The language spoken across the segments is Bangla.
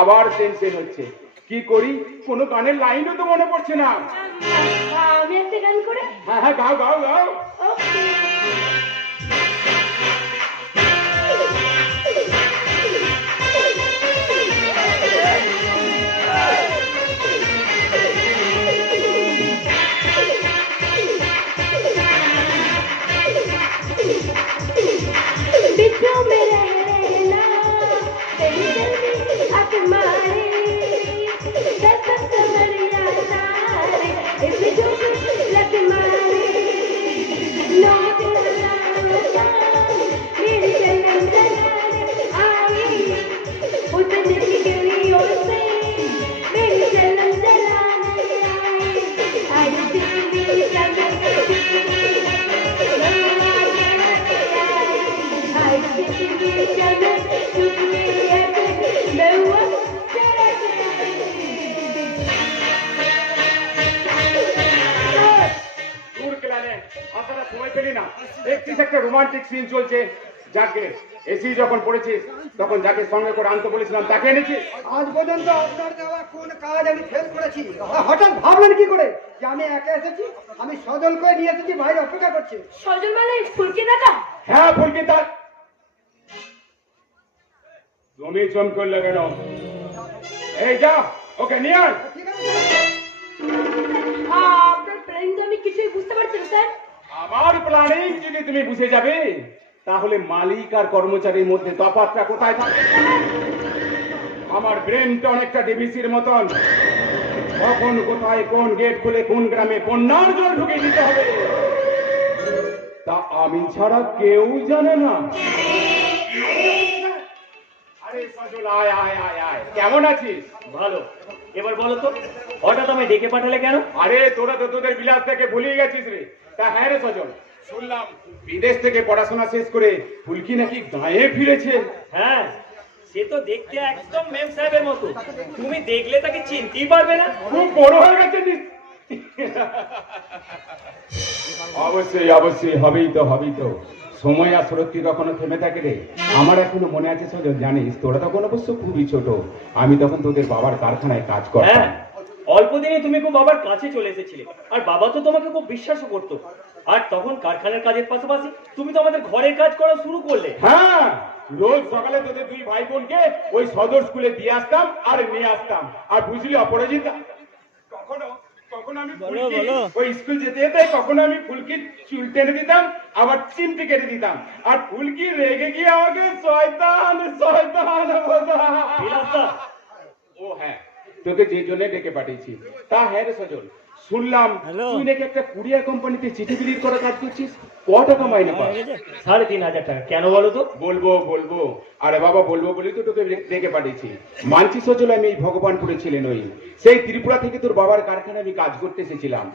আবার টেনশন হচ্ছে, কি করি কোনো গানের লাইনও তো মনে পড়ছে না। আমি একটা গান করে। হ্যাঁ হ্যাঁ, গাও গাও গাও। রোমান্টিক সিন চলছে, যাকে এসি যখন পড়েছিস তখন যাকে সঙ্গে করে আনতে বলেছিলাম তাকে এনেছি। আজ পর্যন্ত আপনার দেওয়া কোন কাজ আমি ফেল করেছি? হঠাৎ ভাবলেন কি করে যে আমি একা এসেছি? আমি সজল করে নিয়ে এসেছি, ভাই অপেক্ষা করছে। সজল মানে ফুলকি দাদা? হ্যাঁ ফুলকি দা। তুমি চম করলে কেন? এই যা ওকে নিয়ে আয়। ঠিক আছে আপনার প্ল্যান তো আমি কিছুই বুঝতে পারছি না স্যার। আমার প্ল্যানিং যদি তুমি বুঝে যাবে তাহলে মালিক আর কর্মচারীর মধ্যে তফাৎটা কোথায় থাকবে? আমার ব্রেনটা অনেকটা ডিবিসির মতন, কখন কোথায় কোন গেট খুলে কোন গ্রামে বন্যার জল ঢুকে দিতে হবে তা আমি ছাড়া কেউ জানে না। আরে সজল, আয় আয় আয় আয়, কেমন আছিস? ভালো। এবার বলো তো হঠাৎ আমি ডেকে পাঠালে কেন? আরে তোরা তো তোদের বিলাস থেকে ভুলিয়ে গেছিস রে। তা হ্যাঁ রে সজল, শুনলাম বিদেশ থেকে পড়াশোনা শেষ করে ফুলকি নাকি গায়ে ফিরেছে। হ্যাঁ, সে তো দেখতে একদম মেম সাহেবের মতো, তুমি দেখলে তাকে চিনতেই পারবে না। খুব বড় হয়ে গেছে। অবশ্যই অবশ্যই, হবেই তো হবেই তো। সময় আর সুরক্ষি কখনো থেমে থাকে রে। আমার এখনো মনে আছে সজল, জানিস তোরা তখন অবশ্য খুবই ছোট, আমি তখন তোদের বাবার কারখানায় কাজ করতাম। হ্যাঁ, অল্প দিনে তুমি খুব বাবার কাছে চলে এসেছিলে, আর বাবা তো তোমাকে খুব বিশ্বাসও করতো। আর তখন কারখানার কাজের পাশাপাশি তুমি তো আমাদের ঘরের কাজ করা শুরু করলে। হ্যাঁ, রোজ সকালে তোদের দুই ভাই বোনকে ওই সদর স্কুলে দিয়ে আসতাম আর নিয়ে আসতাম। আর বুঝলি অপরাজিতা, কখনো কখনো আমি ওই স্কুল যেতে যেতে কখনো আমি ফুলকির চুল টেনে দিতাম, আবার চিমটি কেটে দিতাম, আর ফুলকি রেগে গিয়ে আমাকে শয়তান শয়তান বলতো। ও হ্যাঁ, তোকে যে জন্য ডেকে পাঠিয়েছি তা হ্যাঁ রে সজল, শুনলাম তুই নাকি একটা কুরিয়ার কোম্পানিতে চিঠি বিলি করা কাজ করছিস। ক টাকা মাইনে পাস? ৩,৫০০ টাকা। কেন বলো তো? বলবো বলবো, আরে বাবা বলবো বলি তো তোকে ডেকে পাঠিয়েছি। মানছি সজল, আমি এই ভগবানপুরে ছিলেন ওই সেই ত্রিপুরা থেকে তোর বাবার কারখানায় আমি কাজ করতে এসেছিলাম।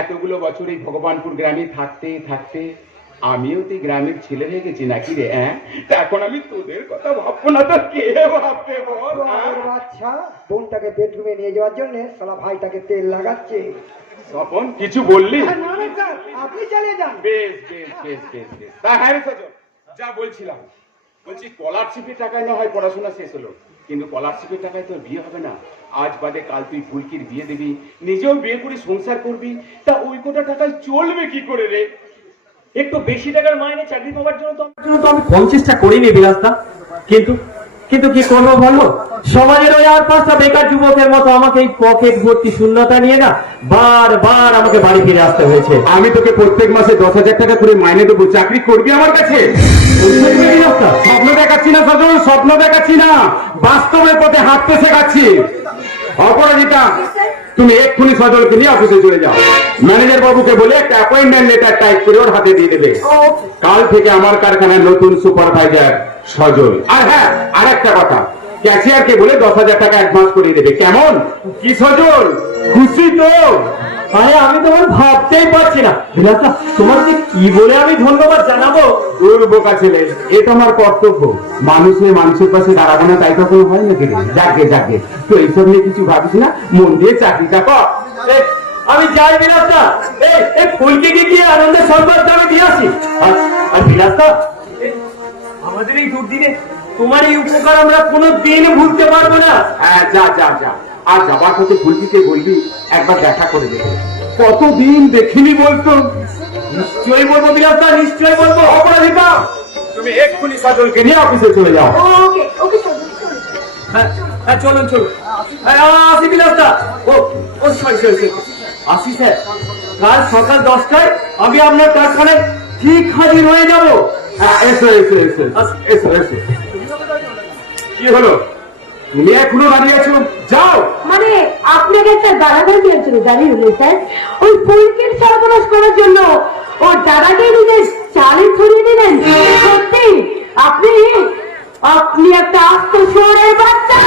এতগুলো বছর এই ভগবানপুর গ্রামে থাকতে থাকতে আমিও তো গ্রামের ছেলে হয়ে গেছি নাকি রে? হ্যাঁ, তা এখন আমি তোদের কথা ভাববো না তো কে ভাববে বল? বাচ্চা বোনটাকে বেডরুমে নিয়ে যাওয়ার জন্য সালা ভাইটাকে তেল লাগাচ্ছে। স্বপন কিছু বললি? না না স্যার, আপনি চালিয়ে যান। বেশ বেশ বেশ বেশ বেশ। তা হ্যাঁ রে সজল, যা বলছিলাম, বলছি স্কলারশিপের টাকায় না হয় পড়াশোনা শেষ হলো, কিন্তু স্কলারশিপের টাকায় তোর বিয়ে হবে না। আজ বাদে কাল তুই ফুলকির বিয়ে দিবি, নিজেও বিয়ে করে সংসার করবি, তা ওই কোটা টাকায় চলবে কি করে রে? একটু বেশি টাকার মাইনে চাকরি পাওয়ার জন্য তো আমি কম চেষ্টা করিনি বিলাসদা, কিন্তু কিন্তু কি করবো বলো, সমাজের ওই আর ৫টা বেকার যুবকের মতো আমাকে এই পকেট ভর্তি শূন্যতা নিয়ে না বারবার আমাকে বাড়ি ফিরে আসতে হয়েছে। আমি তোকে প্রত্যেক মাসে ১০,০০০ টাকা করে মাইনে দেবো, চাকরি করবি আমার কাছে। স্বপ্ন দেখাচ্ছি না সজল, স্বপ্ন দেখাচ্ছি না, বাস্তবের পথে হাঁটতে শেখাচ্ছি। অপরাজিতা, তুমি এক্ষুনি সজলকে নিয়ে অফিসে চলে যাও। ম্যানেজার বাবুকে বলে একটা অ্যাপয়েন্টমেন্ট লেটার টাইপ করে ওর হাতে দিয়ে দেবে। কাল থেকে আমার কারখানায় নতুন সুপারভাইজার সজল। আর হ্যাঁ, আর একটা কথা, ক্যাশিয়ারকে বলে ১০,০০০ টাকা অ্যাডভান্স করে দেবে। কেমন? কি সজল, খুশি তো? আরে আমি তোমার ভাবতেই পারছি না বিলাসদা, তোমাকে কি বলে আমি ধন্যবাদ জানাবো। তোর বোকা ছেলে, এ তো আমার কর্তব্য। মানুষের মানুষের পাশে দাঁড়াবো না তাই তখন হয় নাকি? যাকে যাকে তো এইসব নিয়ে কিছু ভাবিস না, মন দিয়ে চাকরিটা কর। আমি যাই বিলাসদা, এই ফুলকে গিয়ে আনন্দের সংবাদ আমি দিয়ে আসি। আর বিলাসদা, আমাদের এই দুর্দিনে তোমার এই উপকার আমরা কোনোদিন ভুলতে পারবো না। হ্যাঁ, যা যা যা, আর যাবার পথে ফুলকিকে বলবি একবার দেখা করে দেবে। কতদিন দেখিনি বলতো। নিশ্চয়ই বলবো বিলাসদা, নিশ্চয়ই বলবো। অপরাজিতা, তুমি এক্ষুনি সজলকে নিয়ে অফিসে চলে যাও। ওকে ওকে চলো চলো হ্যাঁ হ্যাঁ, চলুন চলুন। আসি বিলাসদা। ও ও সরি, আসি স্যার। কাল সকাল 10টায় আমি আপনার কারখানায় ঠিক হাজির হয়ে যাবো। হ্যাঁ, এসো এসো এসো এসো এসো। কি হলো, তুমি এখনো দাঁড়িয়ে আছো? যাও। মানে আপনাকে একটা দাঁড়াবার দেওয়ার জন্য দাঁড়িয়ে হলে স্যার, ওই ফুলকির সর্বনাশ করার জন্য ও দাদাকে নিজের চালে ছড়িয়ে দিলেন। সত্যি আপনি আপনি একটা আস্ত শহরের বাচ্চা।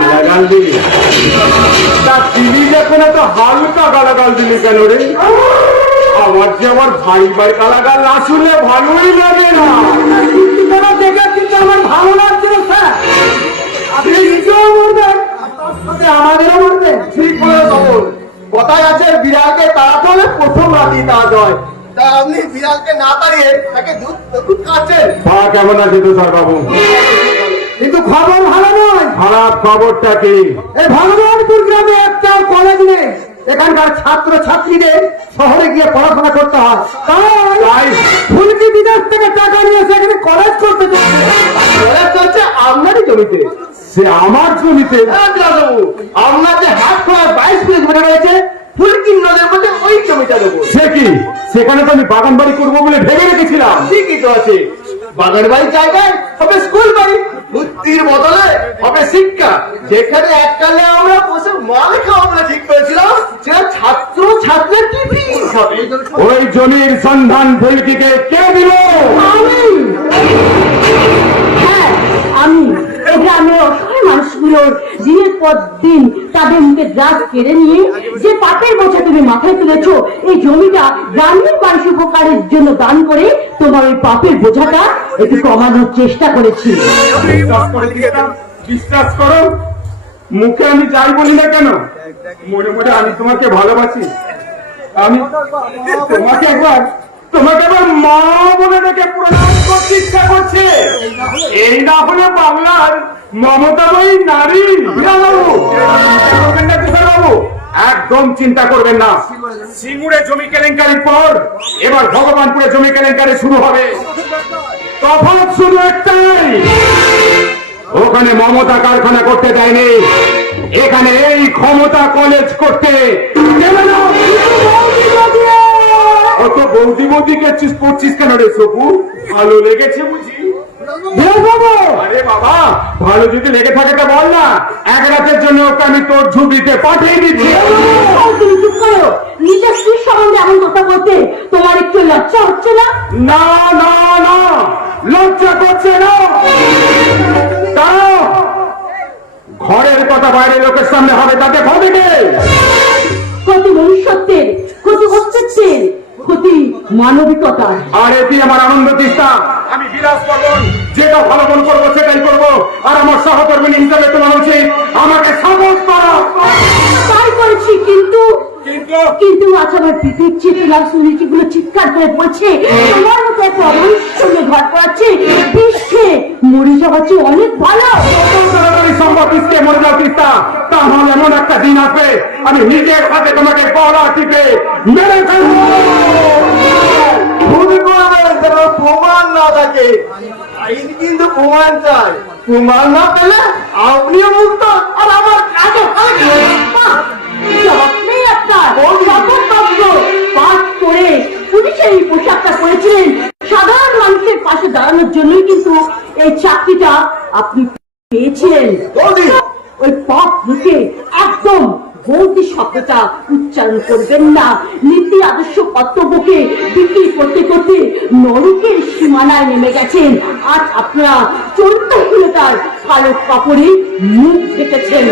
গালাগাল দিলি? তা দিলি যখন এত হালকা গালাগাল দিলি কেন রে? আমার যে আমার ভাই ভাই গালাগাল না শুনলে ভালোই লাগে না। দেখে কিন্তু আমার ভালো লাগছে না স্যার। আপনি নিজেও বলবেন, আমাদেরও বলবেন। ঠিক বলে তখন কথায় আছে, বিড়ালকে তাড়াতে হলে প্রথম রাতেই তাড়াতে হয়। তা আপনি বিড়ালকে না তাড়িয়ে তাকে দুধ খাচ্ছেন। পা কেমন আছে তো স্যার বাবু? কিন্তু খবর ভালো নয়। খারাপ খবরটা কি? এই ভগবানপুর গ্রামে একটা কলেজ নেই। এখানকার ছাত্র ছাত্রীদের শহরে গিয়ে পড়াশোনা করতে হয়। তাই ফুলকি বিদেশ থেকে টাকা নিয়ে সেখানে কলেজ করতে চলছে। কলেজ করছে আপনারই জমিতে। সে আমার জমিতে? হ্যাঁ বিলাসবাবু, আপনার যে হাত খোলা 22 ফিট ধরে রয়েছে ফুলকির নদের মধ্যে ওই জমিটা দেবো। সে কি? সেখানে তো আমি বাগান বাড়ি করবো বলে ভেবে রেখেছিলাম। ঠিকই তো আছে, বাগান বাড়ির জায়গায় হবে স্কুল বাড়ি, বুদ্ধির বদলে হবে শিক্ষা। যেখানে এককালে আমরা বসে মাল খাওয়া বলে ঠিক করেছিলাম, সেটা ছাত্র ছাত্রের টিফিন হবে। ওই জমির সন্ধান ফুলকিকে কে দিল? হ্যাঁ, আমি এই গ্রামের অসহায় মানুষগুলোর দিনের পর দিন তাদের মুখে দ্রাস কেড়ে নিয়ে যে পাপের বোঝা তুমি মাথায় তুলেছো, এই জমিটা গ্রামের মানুষ উপকারের জন্য দান করে তোমার ওই পাপের বোঝাটা একটু কমানোর চেষ্টা করেছি। বিশ্বাস করে দিয়েছিলাম। বিশ্বাস করো, মুখে আমি যাই বলি না কেন, মনে মনে আমি তোমাকে ভালোবাসি। আমি তোমাকে একবার মা বলে ডেকে প্রণাম করতে ইচ্ছা করছে। এই না হলে বাংলার মমতাময়ী নারী। বাবু একদম চিন্তা করবেন না। সিঙ্গুরে জমি কেলেঙ্কারির পর এবার ভগবানপুরে জমি কেলেঙ্কারি শুরু হবে। তফাৎ শুধু একটাই, ওখানে মমতা কারখানা করতে দেয়নি, এখানে এই ক্ষমতা কলেজ করতে। অত বৌদি বৌদিকে পড়ছিস কেন রে সপু? ভালো লেগেছে বুঝি? আরে বাবা, ভালো যদি লেগে থাকে তো বল না, এক রাতের জন্য ওকে আমি তোর ঝুঁকিতে পাঠিয়ে দিচ্ছি। তুমি চুপ করো। নিজের স্ত্রীর সম্বন্ধে এমন কথা বলতে তোমার একটু লজ্জা হচ্ছে না? না না না, লজ্জা করছে না। দাঁড়াও, ঘরের কথা বাইরে লোকের সামনে হবে, তাতে হবে কে? কত মনুষ্যত্বের, কত অস্তিত্বের, ক্ষতি মানবিকতা। আর এটি আমার আনন্দ তিস্তা। আমি বিলাস বর্মন, যেটা ভালো মন করবো সেটাই করবো। আর আমার সহকর্মী হিসাবে তোমার উচিত আমাকে সাপোর্ট করা। তাই করেছি, কিন্তু কিন্তু কিন্তু আজ আমার পিঠের চেতনা সুনিচিগুলো চিৎকার করে পড়ছে, তোমার মতো একটা অমানুষের সঙ্গে ঘর পড়াচ্ছে, বিশ্বে মরে যাওয়ার চেয়ে অনেক ভালো। সম্ভব ইসকে মরে যাও তিস্তা। তাহলে এমন একটা দিন আসবে আমি নিজের হাতে তোমাকে গলা টিপে মেরে ফেলবো। ভুল করবেন যেন প্রমাণ না থাকে। আইন কিন্তু প্রমাণ চাই, প্রমাণ না পেলে আপনিও মুক্ত আর আমার কাজও জবাব নেই আপনার। শপথবাক্য পাঠ করে পুলিশের এই পোশাকটা পরেছিলেন সাধারণ মানুষের পাশে দাঁড়ানোর জন্যই কিন্তু এই চাকরিটা আপনি পেয়েছিলেন। ওই পাপ মুখে একদম বৌদি শব্দটা উচ্চারণ করবেন না। নীতি আদর্শ কর্তব্যকে বিক্রি করতে করতে নরকের সীমানায় নেমে গেছেন। আজ আপনারা চরিত্রহীনতার কালো কাপড়ে মুখ ঢেকেছেন।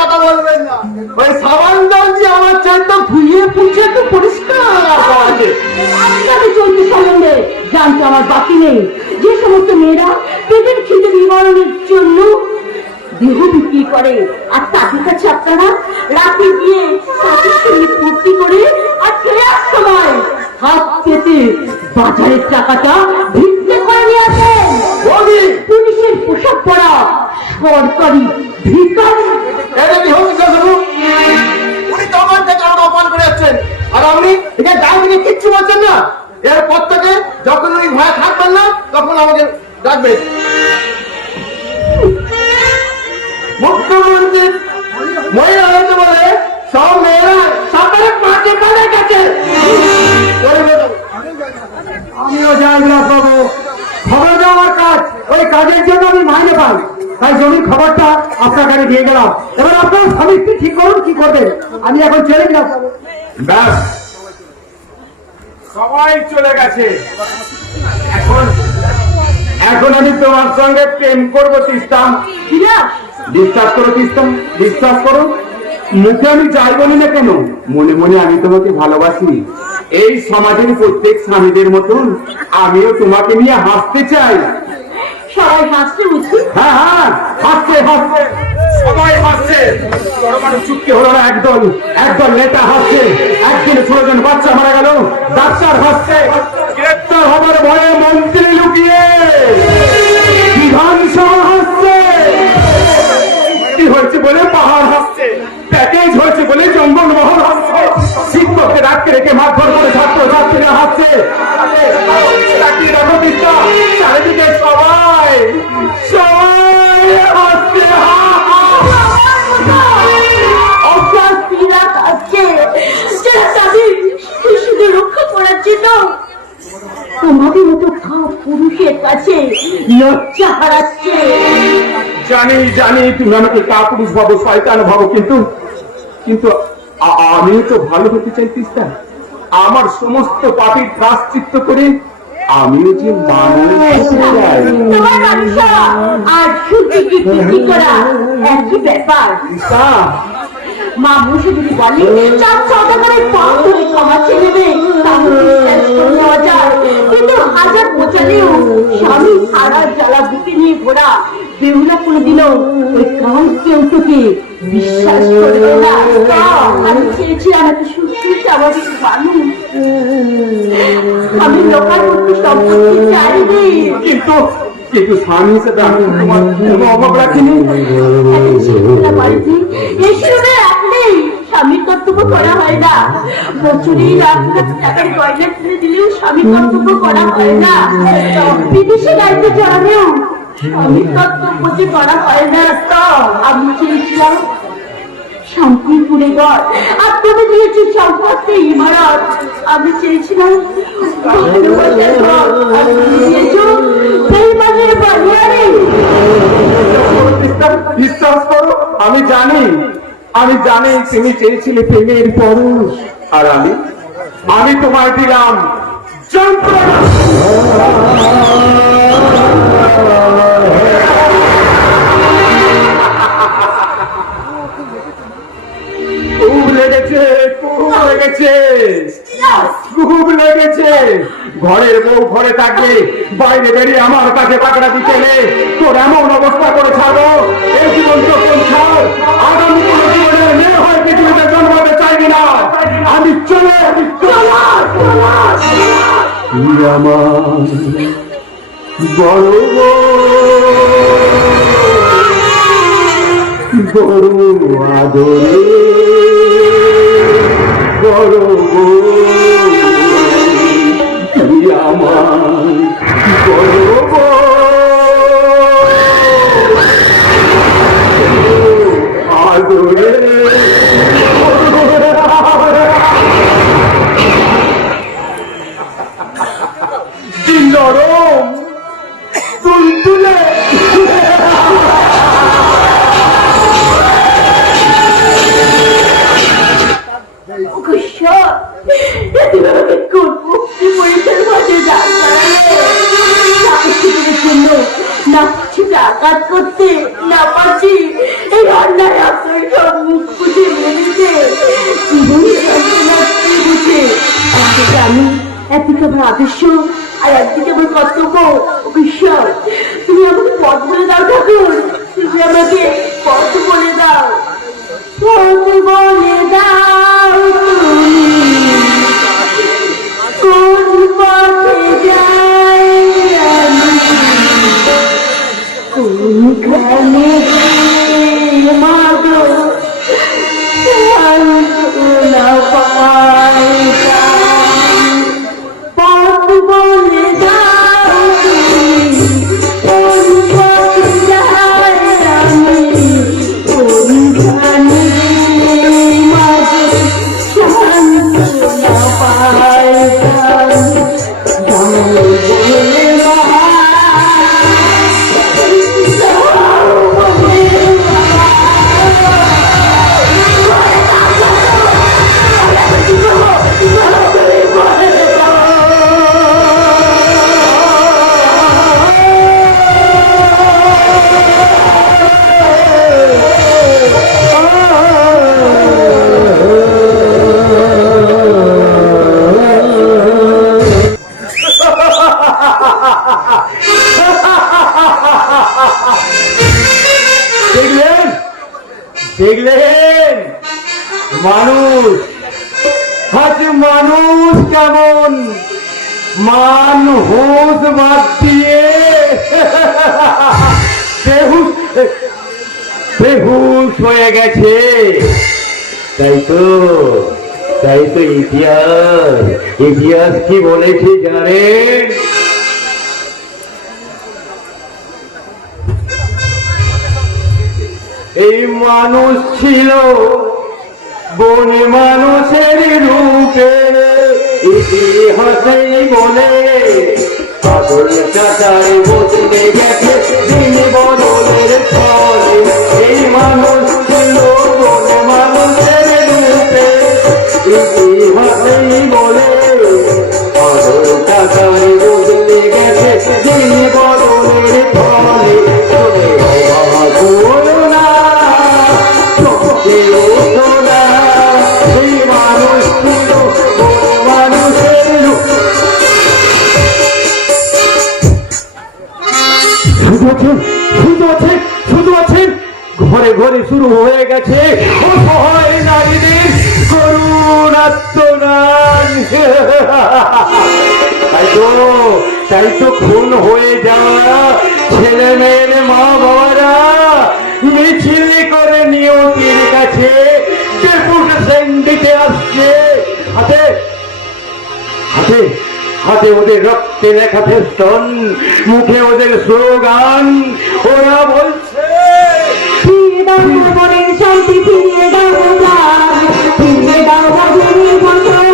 কথা বলবেন না। ওই সাবান দাও যে আমার চরিত্র ধুয়ে পুছে তো পরিষ্কার আছে। আপনাদের চরিত্র সম্বন্ধে জানতে আমার বাকি নেই। যে সমস্ত মেয়েরা পেটের খিদে নিবারণের জন্য দেহ বিক্রি করে, আর তাদের কাছে আপনারা রাতে গিয়ে হাত পেতে বাজারের টাকাটা ভিক্ষে করে নিয়ে আসেন। বৌদি পুলিশের পোশাক পরা সরকারি ভিখারি। এটা কি হচ্ছে বাবু? উনি তখন থেকে আমাকে অপমান করে যাচ্ছেন, আর আপনি এখানে গায়ে থেকে কিচ্ছু বলছেন না। এরপর থেকে যখন উনি ভয় থাকবেন না তখন আমাকে ডাকবেন। মুখ্যমন্ত্রী মহিলা হয়েছে বলে সব মেয়েরা সরকারের পাশে পড়ে গেছে। আমিও যাই না বাবু, খবর দেওয়া আমার কাজ, ওই কাজের জন্য আমি মাইনে পাই, তাই জমির খবরটা আপনার কাছে দিয়ে গেলাম। এবার আপনার স্বামী স্ত্রী ঠিক করুন কি করবে, আমি এখন চলে গেলাম। ব্যাস, সবাই চলে গেছে। এখন এখন আমি তোমার সঙ্গে প্রেম করবো তিস্তাম। বিলাস, বিশ্বাস করো তিস্তাম, বিশ্বাস করো। মুখে আমি যাই বলি না কেন, মনে মনে আমি তোমাকে ভালোবাসি। এই সমাজের প্রত্যেক স্বামীদের মতন আমিও তোমাকে নিয়ে হাসতে চাই। সবাই হাসতে বুঝি? হ্যাঁ হ্যাঁ, হাসছে হাসছে, সবাই হাসছে। পরমাণু চুক্তি হলো না, একদল একদল নেতা হাসছে। একদিন 16 জন বাচ্চা মারা গেল, ডাক্তার হাসছে। গ্রেপ্তার হবার ভয়ে মন্ত্রী লুকিয়ে, বিধানসভা হাসছে। কি হয়েছে বলে পাহাড় হাসছে, প্যাকেজ হয়েছে বলে জঙ্গল মহল হাসছে। শিক্ষককে রাখতে রেখে মারধর করে ছাত্র ছাত্রীরা হাসছে। তাকিয়ে দেখো বিদ্যা, চারিদিকে সবাই সবাই হাসছে। অভ্যাসীরা কাছে যারা তাদের শিশুদের রক্ষা করার জন্য তোমাদের মতো খাপ পুরুষের কাছে লজ্জা হারাচ্ছে। জানি জানি তুমি আমাকে কাপুরুষ ভাবো, শয়তান ভাবো, কিন্তু কিন্তু আমি তো ভালো হতে চাই তিস্তা। আমার সমস্ত পাপের প্রায়শ্চিত্ত করে আমিও যে মানুষ হতে চাই। তোমার মানুষা আর সুযোগী বৃদ্ধি করা একই ব্যাপার। তিস্তা, মা বসে যদি বলে চার সদাগরের পথ ধরে ক্ষমা চেয়ে নেবে, তাহলে বিশ্বাস করে নেওয়া যায়। কিন্তু হাজার বোঝালেও স্বামী সারা জ্বালা বুকে নিয়ে ঘোরা বেহুলা করে দিল ওই কাল কেউ তোকে বিশ্বাস করবে না। আমি চেয়েছিলাম একটা সুস্থ স্বাভাবিক মানুষ, আমি লোকাল মতো সম্পত্তি চাইনি। কিন্তু কিন্তু স্বামী হিসেবে আমি তোমার কোনো অভাব রাখিনি। স্বামীর কর্তব্য করা হয় না। বছরে 1 লাখ টাকার গয়না কিনে দিলেও স্বামীর কর্তব্য করা হয় না। বিদেশে গাড়িতে চড়ালেও স্বামীর কর্তব্য যে করা হয় না। আমি চেয়েছিলাম শান্তিপুরে ঘর, আপনাদের দিয়েছি সম্পত্তি ইমারত। আমি চেয়েছিলাম ভালোবাসার ঘর, আপনি দিয়েছো বেইমানের বাড়ি। বিশ্বাস করো, আমি জানি তুমি চেয়েছিলে প্রেমের পরশ, আর আমি তোমায় দিলাম যন্ত্রণা। খুব লেগেছে, খুব লেগেছে, খুব লেগেছে। ঘরের বউ ঘরে থাকবে, বাইরে বেরিয়ে আমার কাছে পাকড়া দিতে এলে তোর এমন অবস্থা করে ছাড়বো, এই জীবন যখন ছাড়, আগামী কোনো জীবনে মেয়ে হয় পৃথিবীতে জন্মাতে চাইবি না। আমি চলে আমার বড় বড় আদরে বড় আমার বড় আদরে নরম তুলতুলে আঘাত করতে না পারছি, এই অন্যায় আপনার সব মুখ ফুটে মেরেছে। আমি একদিকে আমার আদর্শ আর একদিকে আমার কর্তব্য। ঈশ্বর, তুমি আমাকে পথ বলে দাও ঠাকুর, তুমি আমাকে পথ বলে দাও, পথ বলে দাও তুমি। দেখলেন মানুষ, আজ মানুষ কেমন মান হোস বাদ দিয়ে বেহুশ হয়ে গেছে। তাই তো ইতিহাস কি বলেছে জানেন? এই মানুষ ছিল বন মানুষের রূপে, ইতিহাসেই বলে আদল চাচার বদলে গেছে দিন বদলের ফলে। এই মানুষ ছিল বন মানুষের রূপে, ইতিহাসেই বলে আদল চাচার বদলে গেছে দিন বদলের ফলে। শুধু আছেন ঘরে ঘরে শুরু হয়ে গেছে অসহায় নারীদের করুণ আত্মদান। তাই তো খুন হয়ে যাওয়া ছেলে মেয়ের মা বাবারা মিছিল করে নিয়তির কাছে ডেপুটেশন দিতে আসছে। হাতে হাতে হাতে ওদের রক্তে লেখা ফেস্টন, মুখে ওদের স্লোগান। ওরা বলছে ফিরে দাও মনের শান্তি, ফিরে দাও প্রাণ, ফিরে দাও বাজের বচন।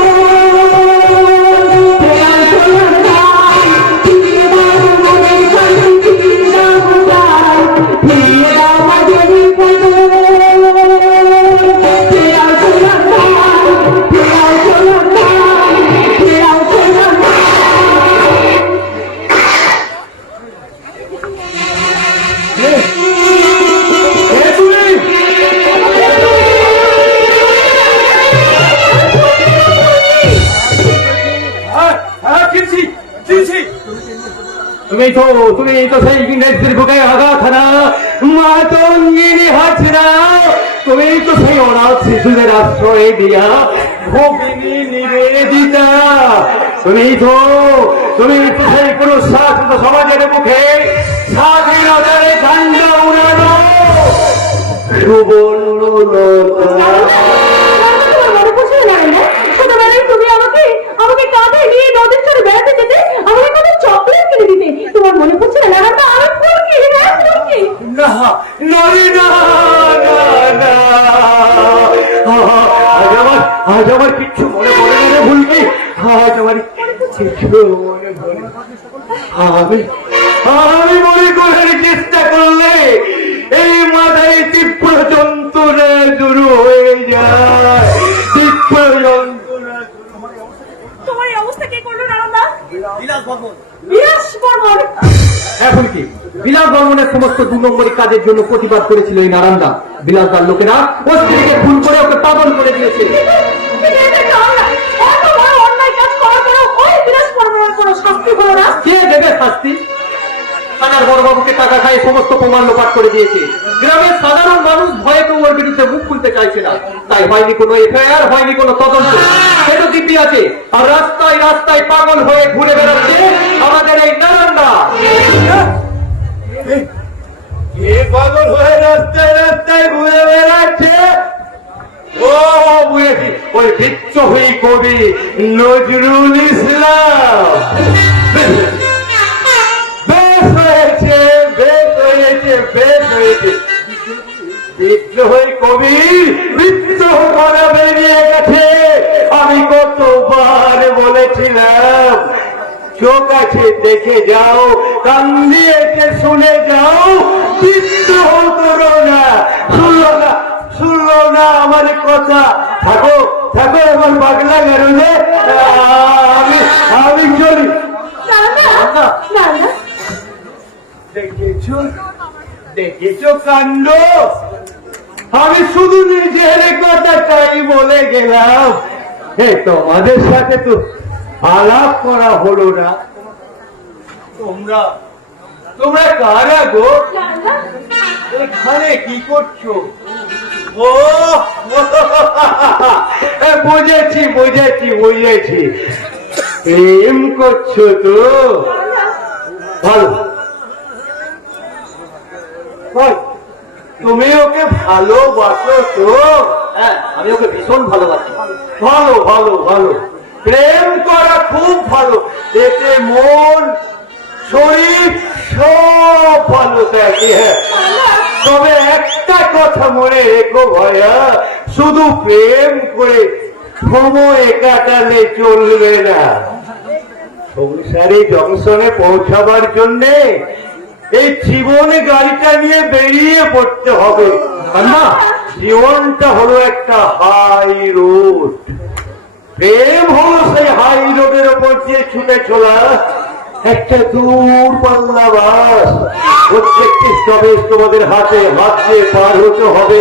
ফিরে দাও মনের শান্তি, ফিরে দাও প্রাণ, ফিরে দাও বাজের বচন। ফিরে দাও সোনার ধান, ফিরে দাও সোনার ধান, ফিরে দাও সোনার ধান। তুমি তো সেই ইংরেজদের বুকে আঘাত হানা মাতঙ্গিনী হাসনা। তুমি তো সেই অনাথ শিশুদের আশ্রয় দিয়া ভগিনী নিবেদিতা। তুমি তো সেই কোনো শাসিত সমাজের মুখে স্বাধীনতার ঝান্ডা উড়ানো সুবর্ণলতা। তুমি আমাকে কাঁধে নিয়ে নদীর চরে বেড়াতে যেতে, আমাকে কত চকলেট কিনে দিতে। তোমার মনে পড়ছে না? আমি ফুল কিনে ফুলকি। না নয় না না, আজ আমার কিচ্ছু মনে পড়ে না রে ভুলকি। আজ আমার কিছু মনে পড়ে। আমি মনে করার চেষ্টা করলে এই মাথায় তীব্র যন্ত্রণা শুরু হয়ে যায়। তীব্র যন্ত্রণা। তোমার এই অবস্থা কে করলো নারদা? বিলাস বর্মন। এখন কি বিলাস বর্মনের সমস্ত 2 নম্বরী কাজের জন্য প্রতিবাদ করেছিল এই নারান্দা। বিলাসদার লোকেরা ও স্ত্রীকে খুন করে ওকে পাগল করে দিয়েছে। কে দেবে শাস্তি? থানার বড়বাবুকে টাকা খায় সমস্ত প্রমাণ লোপাট করে দিয়েছে। গ্রামের সাধারণ মানুষ ভয়ে কেউ ওর বিরুদ্ধে মুখ খুলতে চাইছে না। তাই হয়নি কোনো এফআইআর, হয়নি কোনো তদন্ত। সেটা দিব্যি আছে। আর রাস্তায় রাস্তায় পাগল হয়ে ঘুরে বেড়াচ্ছে আমাদের এই নারান্দা। কে পাগল হয়ে রাস্তায় রাস্তায় ঘুরে বেড়াচ্ছে? ও বুঝেছি, ওই বিদ্রোহী কবি নজরুল ইসলাম। বেশ হয়েছে, বেশ হয়েছে, বেশ হয়েছে। বিদ্রোহী কবি বিদ্রোহ করা বেরিয়ে গেছে। আমি কতবার বলেছিলাম চোখ আছে দেখে যাও, কান দিয়েছে শুনে যাও, বিদ্রোহ করো না। শুনলো না আমার কথা। থাকো থাকো আমার পাগলা গারুলে, আমি চলি। দেখেছো কাণ্ড? আমি শুধু নিজের কথাটাই বলে গেলাম। তোমাদের সাথে তো আলাপ করা হলো না। তোমরা কারা গো? এখানে কি করছো? ও বুঝেছি বুঝেছি বুঝেছি, প্রেম করছো তো, ভালো। তুমি ওকে ভালোবাসো তো? হ্যাঁ, আমি ওকে ভীষণ ভালোবাসি। ভালো ভালো ভালো, প্রেম করা খুব ভালো, এতে মন শরীর সব ভালো থাকে। হ্যাঁ, তবে একটা কথা মনে রেখো ভাইয়া, শুধু প্রেম করে সময় কাটালে চলবে না, সংসারী জংশনে পৌঁছাবার জন্যে এই জীবনে গাড়িটা নিয়ে বেরিয়ে পড়তে হবে। না, জীবনটা হলো একটা হাই রোড, প্রেম হলো সেই হাই রোডের ওপর দিয়ে ছুটে চলা একটা দূর পাল্লা বাস। প্রত্যেকটি স্টপেজ তোমাদের হাতে হাত দিয়ে পার হতে হবে,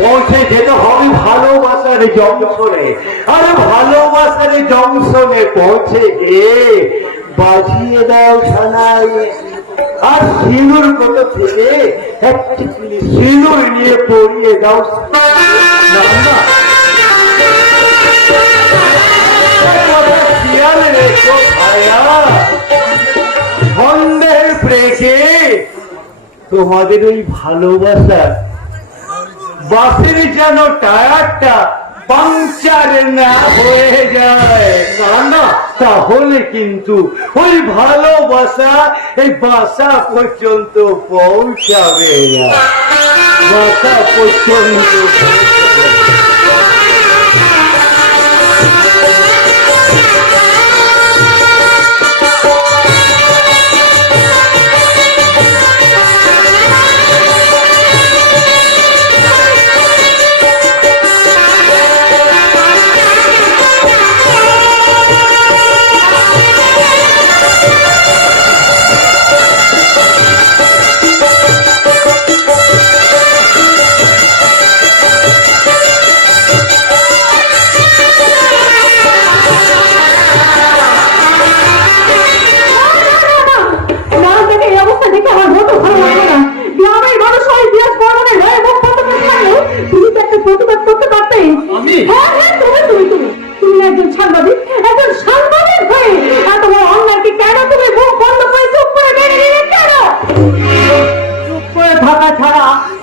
পৌঁছে যেতে হবে ভালোবাসার জংশনে। আরে ভালোবাসার জংশনে পৌঁছে গিয়ে বাজিয়ে দাও সানাই, আর সিঁদুর কত থেকে একটি সিঁদুর নিয়ে পরিয়ে দাও। খেয়াল রেখো ভাইয়া, সন্ধ্যের ব্রেকে তোমাদের ওই ভালোবাসা বাসের যেন টায়ারটা পাংচার না হয়ে যায়, না তাহলে কিন্তু ওই ভালোবাসা এই বাসা পর্যন্ত পৌঁছাবে না, বাসা পর্যন্ত পৌঁছাবে না।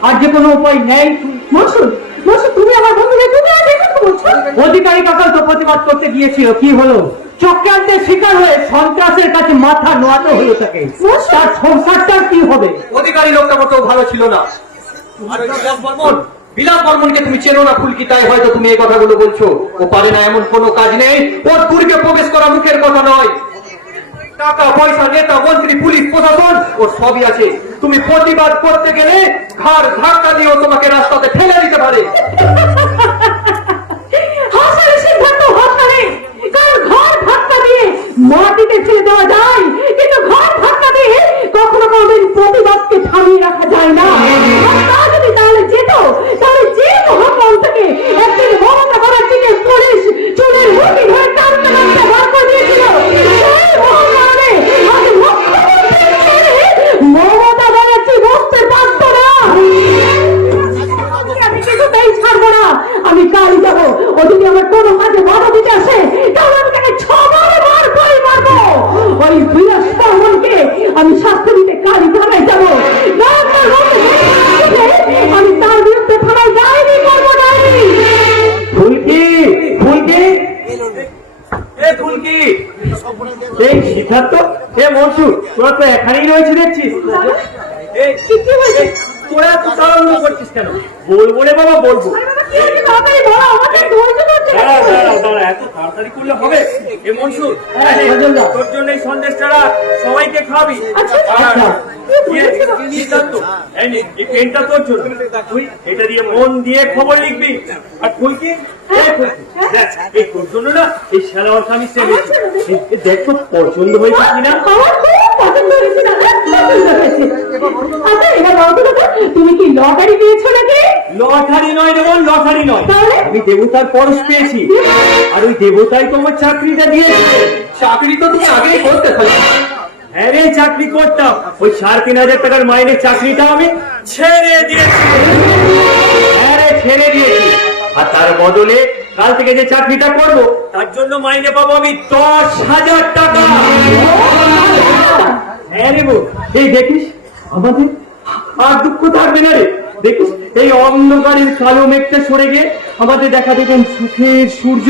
আর যে কোনো উপায় নেই। তুমি আমার বন্ধুকে তুমি আর দেখো বলছো? অধিকারী কাকা তো প্রতিবাদ করতে গিয়েছিল, কি হলো? চক্রান্তের শিকার হয়ে সন্ত্রাসের কাছে মাথা নোয়াতে হলো তাকে, তার সংসারটার কি হবে? অধিকারী লোকটা মোটেও ভালো ছিল না। আর বিলাস বর্মনকে তুমি চেনো না ফুলকি, তাই হয়তো তুমি এই কথাগুলো বলছো। ও পারে না এমন কোনো কাজ নেই, ওর দুর্গে প্রবেশ করা মুখের কথা নয়। টাকা পয়সা, নেতা মন্ত্রী, পুলিশ প্রশাসন ওর সবই আছে। তুমি প্রতিবাদ করতে গেলে ঘাড় ধাক্কা দিয়েও তোমাকে রাস্তাতে ফেলে দিতে পারে। হাসারে সিদ্ধান্ত হাসারে, কারণ ঘর ধাক্কা দিয়ে মাটিতে ছেড়ে দেওয়া যায়, কিন্তু ঘর ধাক্কা দিয়ে কখনো কোনোদিন প্রতিবাদকে থামিয়ে রাখা যায় না। আর তা যদি তাহলে যেত, তাহলে যে মহাকাল থেকে একদিন মমতা ব্যানার্জিকে পুলিশ চুলের মুঠি ধরে টানতে টানতে বার করে দিয়েছিল, সেই মহাকালে আজ মুখ্যমন্ত্রীর ছেড়ে মমতা ব্যানার্জি বসতে পারত না। আমি কিছুতেই ছাড়বো না, আমি কাল যাবো। ও যদি আমার কোনো কাজে বাধা দিতে আসে, তাহলে আমি তাকে 6 বার মারবই মারবো। ওই বিলাস বর্মনকে আমি শাস্তি দিতে কালই থানায় যাবো। আমি তার বিরুদ্ধে থানায় যাইনি, করবো নাই। ফুলকি, ফুলকি, এ ফুলকি, এই সিদ্ধার্থ, এ মনসু, তোরা তো এখানেই রয়েছে দেখছিস। কি হয়েছে? তোরা তো তাড়াহুড়ো করছিস কেন? বলবো রে বাবা, বলবো। তাড়াতাড়ি বলো, আমাকে ধৈর্য ধরছে না। দাঁড়া, এত তাড়াতাড়ি করলে হবে? এ মনসুর, তোর জন্য এই সন্দেশটা রাখ, সবাইকে খাবি। আচ্ছা। সিদ্ধার্থ, এই পেনটা তোর জন্য, তুই এটা দিয়ে মন দিয়ে খবর লিখবি। আর তুই কি এই তোর জন্য না, এই সালোয়ার কামিজ এনেছি, দেখ তো পছন্দ হয়েছে কিনা। আমার খুব পছন্দ হয়েছে দাদা, পছন্দ হয়েছে। আচ্ছা, এটা বলতো দাদা, তুমি কি লটারি পেয়েছো নাকি? লটারি নয় রে বোন, লটারি নয়, তাহলে? আমি দেবতার পরশ পেয়েছি, আর ওই দেবতাই তোমার চাকরিটা দিয়েছে। চাকরি তো তুমি আগেই করতে পারো। হ্যাঁ রে, চাকরি করতাম, ওই 3,500 টাকার মাইনের চাকরিটা আমি ছেড়ে দিয়েছি। হ্যাঁ রে, ছেড়ে দিয়েছি, আর তার বদলে কাল থেকে যে চাকরিটা করবো তার জন্য মাইনে পাবো আমি 10,000 টাকা। হ্যাঁ রে বউ, এই দেখিস আমাদের আর দুঃখ থাকবে না রে। দেখিস এই অন্ধকারের কালো মেঘটা সরে গিয়ে আমাদের দেখা দেবেন সুখের সূর্য।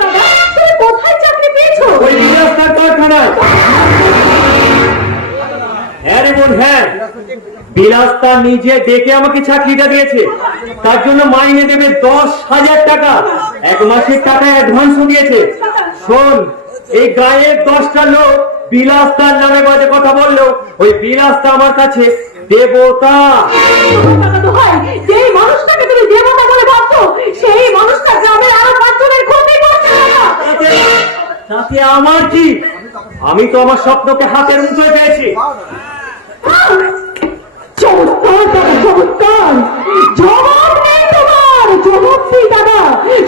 দাদা, তুমি কোথায় চাকরি পেয়েছো? ওই বিলাসদার কারখানায়। হ্যাঁ রে বোন, হ্যাঁ, বিলাসদা নিজে ডেকে আমাকে চাকরিটা দিয়েছে, তার জন্য মাইনে দেবে 10,000 টাকা, 1 মাসের টাকা অ্যাডভান্সও দিয়েছে। শোন, এই গায়ের 10টা লোক বিলাসদার নামে বাজে কথা বললো, ওই বিলাসদা আমার কাছে দেবতা। দাদা দোহাই, যেই মানুষটাকে তুমি দেবতা বলে ভাবছো, সেই মানুষটা গ্রামের আরো 5 জনের ক্ষতি করছে না। তাতে আমার কি? আমি তো আমার স্বপ্নকে হাতের মুঠোয় পেয়েছি। চমৎকার দাদা, চমৎকার। জবাব নেই তোমার, জবাব নেই দাদা।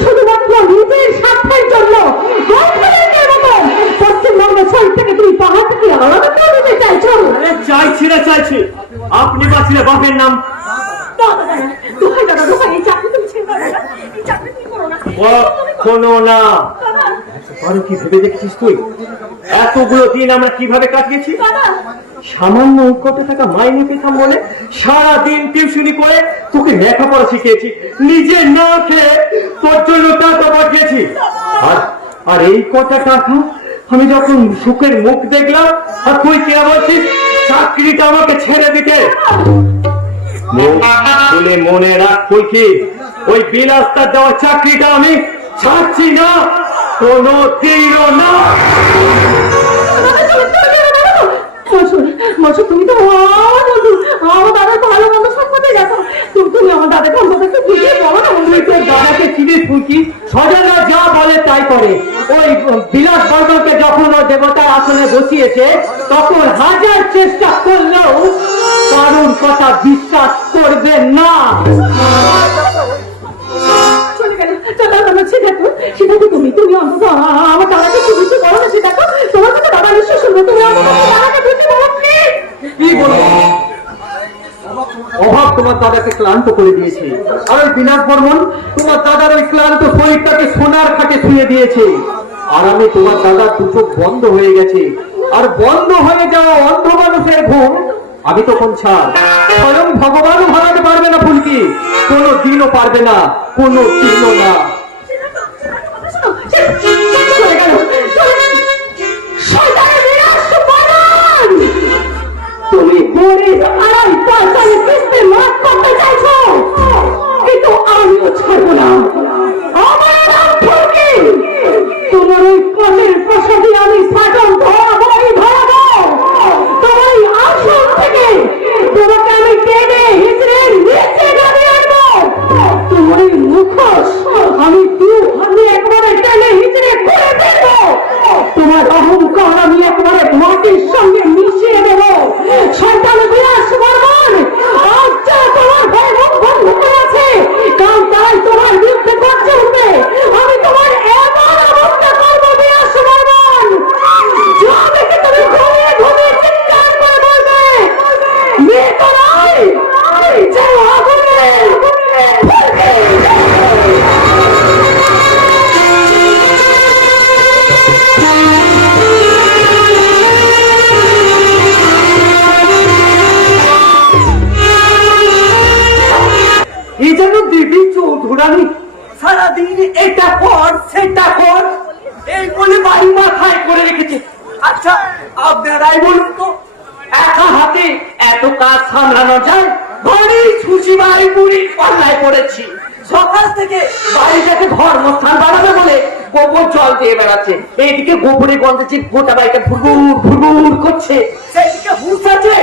শুধুমাত্র নিজের স্বার্থের জন্য গল্পের মতো পশ্চিমবঙ্গের শরীর থেকে তুমি পাহাড় থেকে আলাদা করে দিতে চাইছো। আরে চাইছি না, চাইছি। আপনি বাঁচিলে বাপের নাম। দোহাই দাদা, দোহাই, এই চাকরি তুমি ছেড়ে দাও না। এই চাকরি তুমি করো না। কোনো না। আরে কি ভেবে দেখছিস তুই? এতগুলো দিন আমরা কিভাবে কাটিয়েছি? দাদা, সামান্য কত টাকা মাইনে পেতাম বলে সারাদিন টিউশনি করে তোকে লেখাপড়া শিখিয়েছি, নিজে না খেয়ে তোর জন্য টাকা পাঠিয়েছি। আর এই কটা টাকা আমি যখন সুখের মুখ দেখলাম, আর তুই কে বলছিস চাকরিটা আমাকে ছেড়ে দিতে? মুখ খুলে মনে রাখ, তুই কি ওই বিলাসদার দেওয়া চাকরিটা আমি ছাড়ছি না, কোনো দিনও না। মাসু, তুমি তো আমার বন্ধু, আমার দাদার ভালো মন্দ সম্পর্কে দেখো। তুমি আমার দাদাকে অন্তত একটু বুঝিয়ে বলো না। তুই তোর দাদাকে চিনিস ফুলকি? সজনা যা বলে তাই করে। ওই বিলাস বর্মনকে যখন ও দেবতার আসনে বসিয়েছে, তখন হাজার চেষ্টা করলেও কারোর কথা বিশ্বাস করবে না। চলে গেল, চলে গেল। সেটা তো তুমি অন্তত আমার দাদাকে একটু বুঝতে বলো না। সেটা তো তোমার কথা দাদা নিশ্চয় শুনবে। তুমি আমার দাদাকে বুঝতে বলো প্লিজ। কি বলবো? অভাব তোমার দাদাকে ক্লান্ত করে দিয়েছে, আর ওই বিলাস বর্মন তোমার দাদার ওই ক্লান্ত শরীরটাকে সোনার খাটে শুয়ে দিয়েছে। আর আমি তোমার দাদার দুচোখ বন্ধ হয়ে গেছে, আর বন্ধ হয়ে যাওয়া অন্ধ মানুষের ঘুম আমি তখন ছাড়। স্বয়ং ভগবানও ভাঙাতে পারবে না ফুলকি, কোনো দিনও পারবে না, কোনো দিনও না। চলে গেল, শয়তানের বিনাশ বর্মন। তুমি বড়ি আড়াই পয়সায় কিস্তি মাফ করতে চাইছো, কিন্তু আমিও ছাড়বো না। আমার নাম ফুলকি। তোমার ওই কাঠের প্রসাদে আমি ফাটল ধরাবোই ধরাবো। তোমার এই আসন থেকে তোমাকে আমি টেনে হিচড়ে নিচে নামিয়ে আনবো। তোমার এই মুখোশ আমি আমি একবারে টেনে হিচড়ে করে ফেলবো। তোমার অহংকার আমি একবারে মাটির সঙ্গে মিশিয়ে দেবো। শয়তান বিলাস বর্মন, আজ যা তোমার ভয় মুখে আছে, কাল তাই তোমার বিরুদ্ধে গর্জে উঠবে। আমি তোমার এমন অবস্থা করবো বিলাস বর্মন, যা দেখে তুমি ঘুমিয়ে ঘুমিয়ে চিৎকার করে বলবে, মেয়ে তো নয়, যে আগুনে এই জন্য দিদি চৌধুরানী সারাদিন এটা কর সেটা কর এই বলে বাড়ি মাথায় করে রেখেছে। আচ্ছা আপনারাই বলুন তো, একা হাতে এত কাজ সামলানো যায়? বাড়ি ছুচি বাড়ি বুড়ির পাল্লায় পড়েছি। সকাল থেকে বাড়িটাকে ধর্মস্থান বানাবে বলে গোবর জল দিয়ে বেড়াচ্ছে, এইদিকে গোবরে গন্ধে গোটা বাড়িটা ভুরভুর ভুরভুর করছে, সেইদিকে হুঁশ আছে,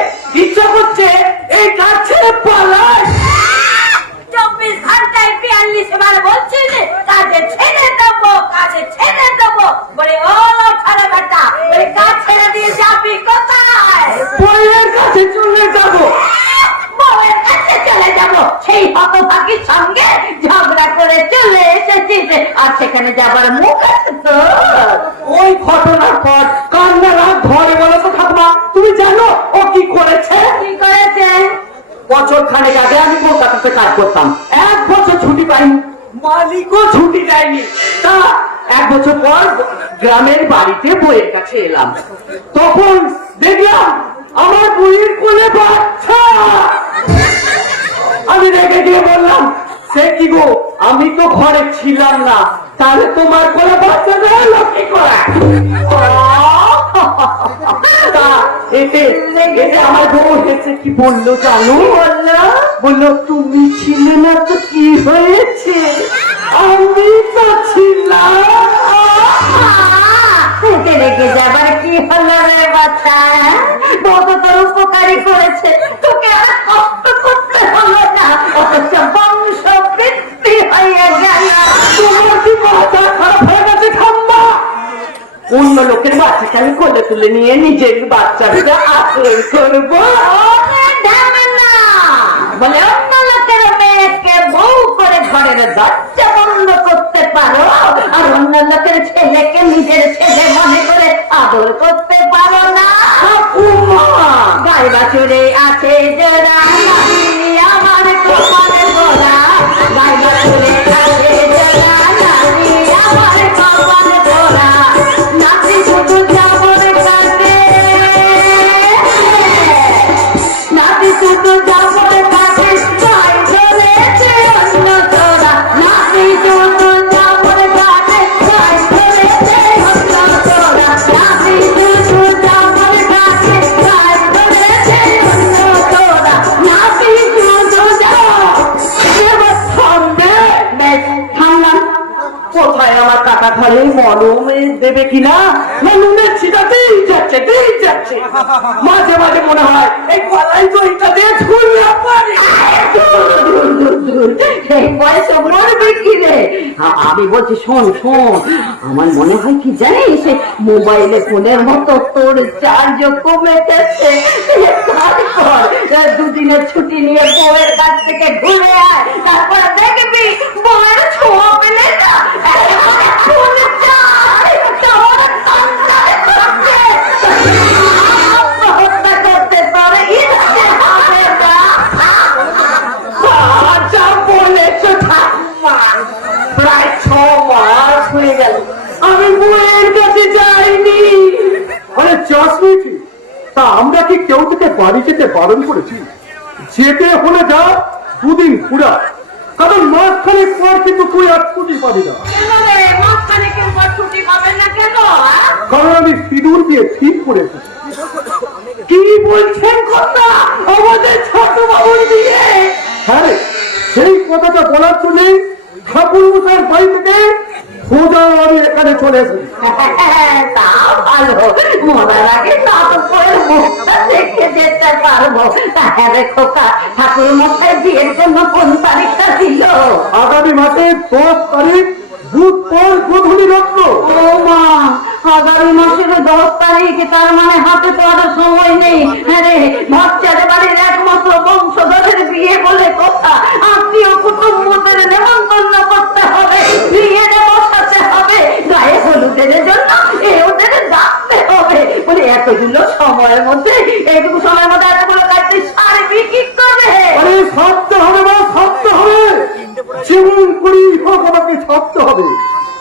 ইচ্ছা করছে এই কাজ ছেড়ে পালায়। 24 ঘন্টায় 42 বার বলছি যে কাজে ছেড়ে দেবো, কাজে ছেড়ে দেবো বলে ও লক্ষারে বেটা, বলে কাজ ছেড়ে দিয়ে যাবি কোথায়? বইয়ের কাছে চলে যাবো। বউয়ের কাছে চলে যাবো, সেই হতভাগীর সঙ্গে ঝগড়া করে চলে এসেছিস, আর সেখানে যাবার মুখ আছে তো? ওই ঘটনার পর কান্না রাত ধরে বলে তো ঠাকুমা, তুমি জানো ও কি করেছে? কি করেছে? বছর খানেক আগে আমি কলকাতাতে কাজ করতাম, 1 বছর ছুটি বছর পর গ্রামের বাড়িতে বইয়ের কাছে এলাম, তখন দেখলাম আমার বইয়ের কোলে বাচ্চা। আমি রেগে গিয়ে বললাম, সে কি গো, আমি তো ঘরে ছিলাম না, তাহলে তোমার কোলে বাচ্চা দেওয়া কি করে? এতে আমার বউ হেসে কি বললো জানো? বললো তুমি ছিলে না তো কি হয়েছে, আমি তো ছিলাম। রেখে যাবার কি হলো রে বাচ্চা? কত তোর উপকারী করেছে, তোকে আর কষ্ট করতে হলো না, অথচ বংশ বৃদ্ধি হয়ে গেল। তোমার কি মাথা খারাপ হয়ে গেছে ঠাম্মা? অন্য লোকের বাচ্চাকে আমি কোলে তুলে নিয়ে নিজের বাচ্চাটা আদর করবো? বলে অন্য লোকের মেয়েকে বউ করে ঘরের দরজা বন্ধ করতে পারো, আর অন্য লোকের ছেলেকে নিজের ছেলে মনে করে আদর করতে পারো না? গায়ে বাছুরে আছে জোড়া, নাতি আমার কপালে গোড়া। গায়ে বাছুরে আছে জোড়া, নাতি আমার কপালে গোড়া। নাতি শুধু যাবর কাটে, নাতি শুধু যাবর কাটে, গায়ে ধরেছে অন্য তোরা। নাতি শুধু যাবর কাটে, গায়ে ধরেছে অন্য তোরা। নাতি শুধু যাবর কাটে, গায়ে ধরেছে অন্য তোরা। নাতি শুধু বেশ থামলাম। কোথায় আমার কাকা ঘরে মলম দেবে কিনা, নুনের ছিটাতেই যাচ্ছে। মাঝে মাঝে মনে হয় এই গলায় তো এটা দিয়ে ঝুলিয়ে পারি। এই বয়সে মরবে কি রে? আমি বলছি শোন, আমার মনে হয় কি জানিস, মোবাইলে ফোনের মতো তোর চার্জ কমে গেছে। তারপর দুদিনের ছুটি নিয়ে বউয়ের কাছ থেকে ঘুরে আয়, তারপর দেখবি বউয়ের ছোঁয়া পেলে না ফুল চায়, তোর সন্তান করছে। আত্মহত্যা করতে পারে, ইচ্ছে হবে না। যা বলেছো ঠাম্মা, প্রায় 6 মাস হয়ে গেল আমি বউয়ের কাছে যাইনি। আরে চাষ হয়েছি তা আমরা কি কেউ থেকে বাড়ি যেতে বারণ করেছি? যেতে হলে যা, 2 দিন ঘুরা, কারণ মাঝখানেক পর কিন্তু তুই আর ছুটি পাবি না। কেন রে, মাঝখানেকের পর ছুটি পাবেন না কেন? কারণ আমি সিঁদুর দিয়ে ঠিক করে এসেছি। কি বলছেন কথা? আমাদের ছোট বাবুর বিয়ে? হ্যাঁ রে, সেই কথাটা বলার জন্য ঠাকুর মশাইয়ের বাড়ি থেকে সোজা আমি এখানে চলে এসেছি। তা ভালো, মরার আগে নাটকের মুখটা দেখে যেতে পারবো। হ্যাঁ রে খোকা, ঠাকুর মশাই বিয়ের জন্য কোন তারিখটা দিল? আগামী মাসের 10 তারিখ বুধবার গোধূলি রত্ন। ও মা, আগামী মাসের 10 তারিখ, তার মানে হাতে তো আর সময় নেই। হ্যাঁ রে, বাচ্চার বাড়ির একমাত্র বংশধরের বিয়ে বলে কথা, আত্মীয় কুটুম্বদের নেমন্তন্ন করতে হবে, বিয়ে বসাতে হবে, গায়ে হলুদের জন্য ওদের ডাকতে হবে। বলে এতগুলো সময়ের মধ্যে, এইটুকু সময়ের মধ্যে এতগুলো কাজে সারবি কি করে? আরে ছাড়তে হবে না, ছাড়তে হবে, যেমন করি হোক আমাকে ছাড়তে হবে,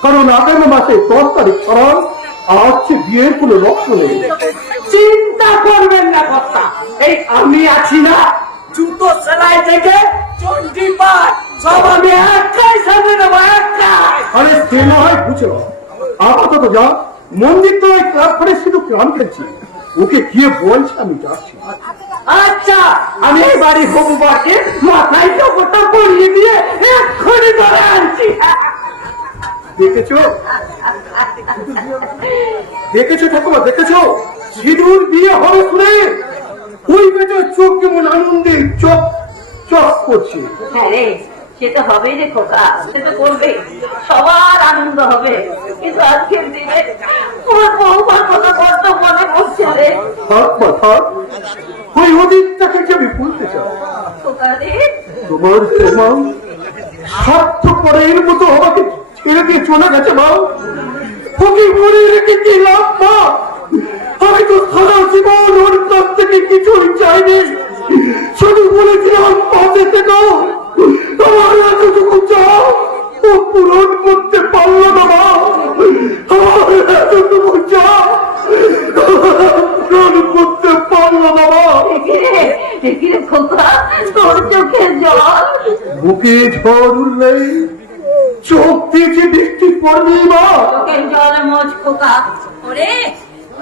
কারণ আগামী মাসে 10 তারিখ ছাড়া আসছে বিয়ের কোনো লক্ষ্য নেই। চিন্তা করবেন না কথা, এই আমি আছি না, জুতো সেলাই থেকে চণ্ডীপাঠ সব আমি একটাই সামনে নেবো, একটাই। আরে সে না হয় বুঝো, আপাতত যা, মন্দির তো ওই ক্লাব করে শুধু প্রাণ খেলছি, ওকে গিয়ে বলছে আমি যাচ্ছি। আচ্ছা, আমি এই বাড়ি হবু বাকে মাথায় টপটা পরিয়ে দিয়ে এক্ষুনি ধরে আনছি। দেখেছো ঠাকুমা, দেখেছো সিঁদুর বিয়ে হবে শুনে ওই বেটার চোখ কেমন আনন্দে চক চক করছে। হ্যাঁ রে, সে তো হবেই রে খোকা, সে তো করবে, সবার আনন্দ হবে। কিন্তু আজকের দিনে তোমার বউমার কথা বড্ড মনে পড়ছে রে থাক মা থাক, ওই অতীতটাকে কি আমি ভুলতে চাই? খোকা রে। তোমার প্রমাণ স্বার্থপরের মতো আমাকে ছেড়ে দিয়ে চলে গেছে মা, ওকে মনে রেখে কি লাভ মা? আমি তো সারা জীবন ওর কাছ থেকে কিছুই চাইনি, শুধু বলেছিলাম পাশে থেকো, আমার এতটুকু চাও ও পূরণ করতে পারলো না মা। বুকে ঝড় উঠলেই চোখ থেকে বৃষ্টি পড়বে মা। তোকে জল মোজ খোকা ওরে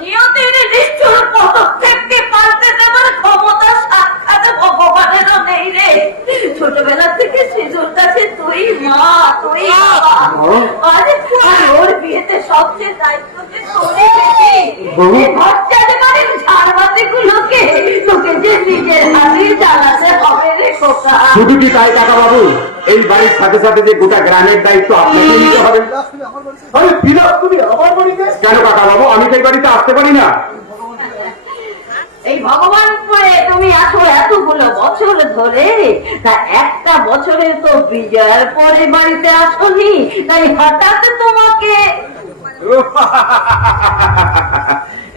নিয়তির নিষ্ঠুর পদক্ষেপকে পাল্টে দেবার ক্ষমতা সাক্ষাৎ ভগবানেরও নেই রে। ছোটবেলা থেকে সিঁদুর কাছে তুই মা তুই বাবা। আর ওর বিয়েতে সবচেয়ে দায়িত্ব যে তোরই বেশি। এই বাচ্চাদের বাড়ির ঝাড়বাতি গুলোকে তোকে যে নিজের হাতে চালাতে হবে রে খোকা। শুধু কি তাই কাকা বাবু, এই বাড়ির সাথে সাথে যে গোটা গ্রামের দায়িত্ব আপনাকে নিতে হবে। আরে বিরাট, তুমি আমার বাড়িতে কেন কাকা বাবু, আমি তো এই বাড়িতে আসতে পারি না? এই ভগবান করে তুমি আসো এতগুলো বছর ধরে, তা একটা বছরে তো বিজয়ের পরে বাড়িতে আসনি, তাই হঠাৎ তোমাকে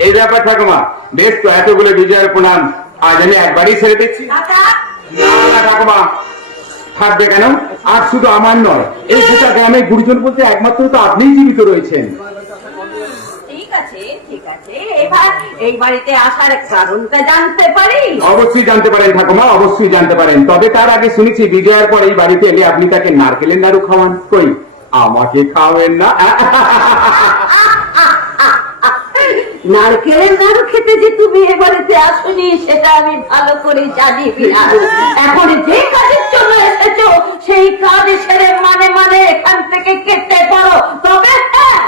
এই ব্যাপার ঠাকুমা, বেশ তো এতগুলো বিজয়ের প্রণাম আজ আমি একবারই ছেড়ে দিচ্ছি। কাকা না না ঠাকুমা, থাকবে কেন? আর শুধু আমার নয়, এই গোটা গ্রামের গুরুজন বলতে একমাত্র তো আপনিই জীবিত রয়েছেন। ঠিক আছে ঠিক আছে, এবার এই বাড়িতে আসার কারণটা জানতে পারি? অবশ্যই জানতে পারেন ঠাকুমা, অবশ্যই জানতে পারেন। তবে তার আগে শুনেছি বিজয়ের পর এই বাড়িতে এলে আপনি তাকে নারকেলের নাড়ু খাওয়ান। কই আমাকে খাওয়েন না? নারকেলের নাড়ু খেতে যে তুমি এ বাড়িতে আসনি সেটা আমি ভালো করে জানি বিরাট। এখন যে কাজের জন্য এসেছো সেই কাজ সেরে মানে মানে এখান থেকে কেটে পড়ো। তবে হ্যাঁ,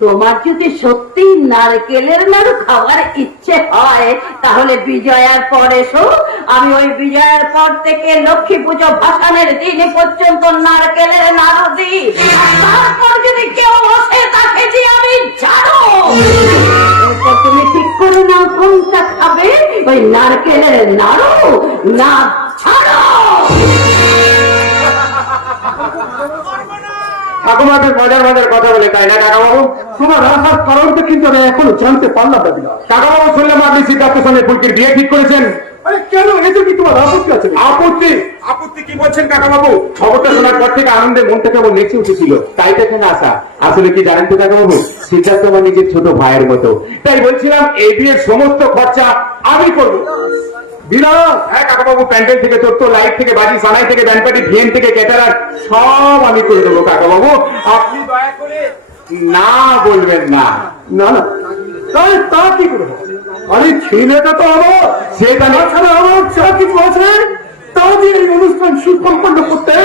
তোমার যদি সত্যি নারকেলের নাড়ু খাওয়ার ইচ্ছে হয় তাহলে বিজয়ার পর এসো। আমি ওই বিজয়ার পর থেকে লক্ষ্মী পুজো ভাসানের দিন পর্যন্ত নারকেলের নাড়ু দিই। আর তারপর যদি কেউ বসে তাকে যে আমি জানো। এরপর তুমি ঠিক করে নাও কোনটা খাবে, ওই নারকেলের নাড়ু না ছাড়ো। ঠাকুমা বেশ মজার মজার কথা বলে, তাই না কাকা বাবু? তোমার আসার কারণটা কিন্তু আমি এখনো জানতে পারলাম না বিরাট। কাকা বাবু, শুনলাম আপনি সিদ্ধার্থের সঙ্গে ফুলকির বিয়ে ঠিক করেছেন। আরে কেন, এতে কি তোমার আপত্তি আছে? আপত্তি? আপত্তি কি বলছেন কাকা বাবু? খবরটা শোনার পর থেকে আনন্দে মনটা কেমন নেচে উঠেছিল, তাই তো এখানে আসা। আসলে কি জানেন তো কাকা বাবু, সিদ্ধার্থ আমার নিজের ছোট ভাইয়ের মতো, তাই বলছিলাম এই বিয়ের সমস্ত খরচা আমি করবো। বিরাট, হ্যাঁ কাকা বাবু, প্যান্ডেল থেকে তোর লাইট থেকে বাজি সানাই থেকে ব্যান্ড পার্টি ভিএন থেকে ক্যাটারার সব আমি করে দেবো কাকা বাবু। আপনি দয়া করে না বলবেন না। না না, তাই তা কি করবো? আরে ছেলেটা তো আমার, সেটা না তাছাড়া আমার যা কিছু আছে তা দিয়ে এই অনুষ্ঠান সুসম্পন্ন করতে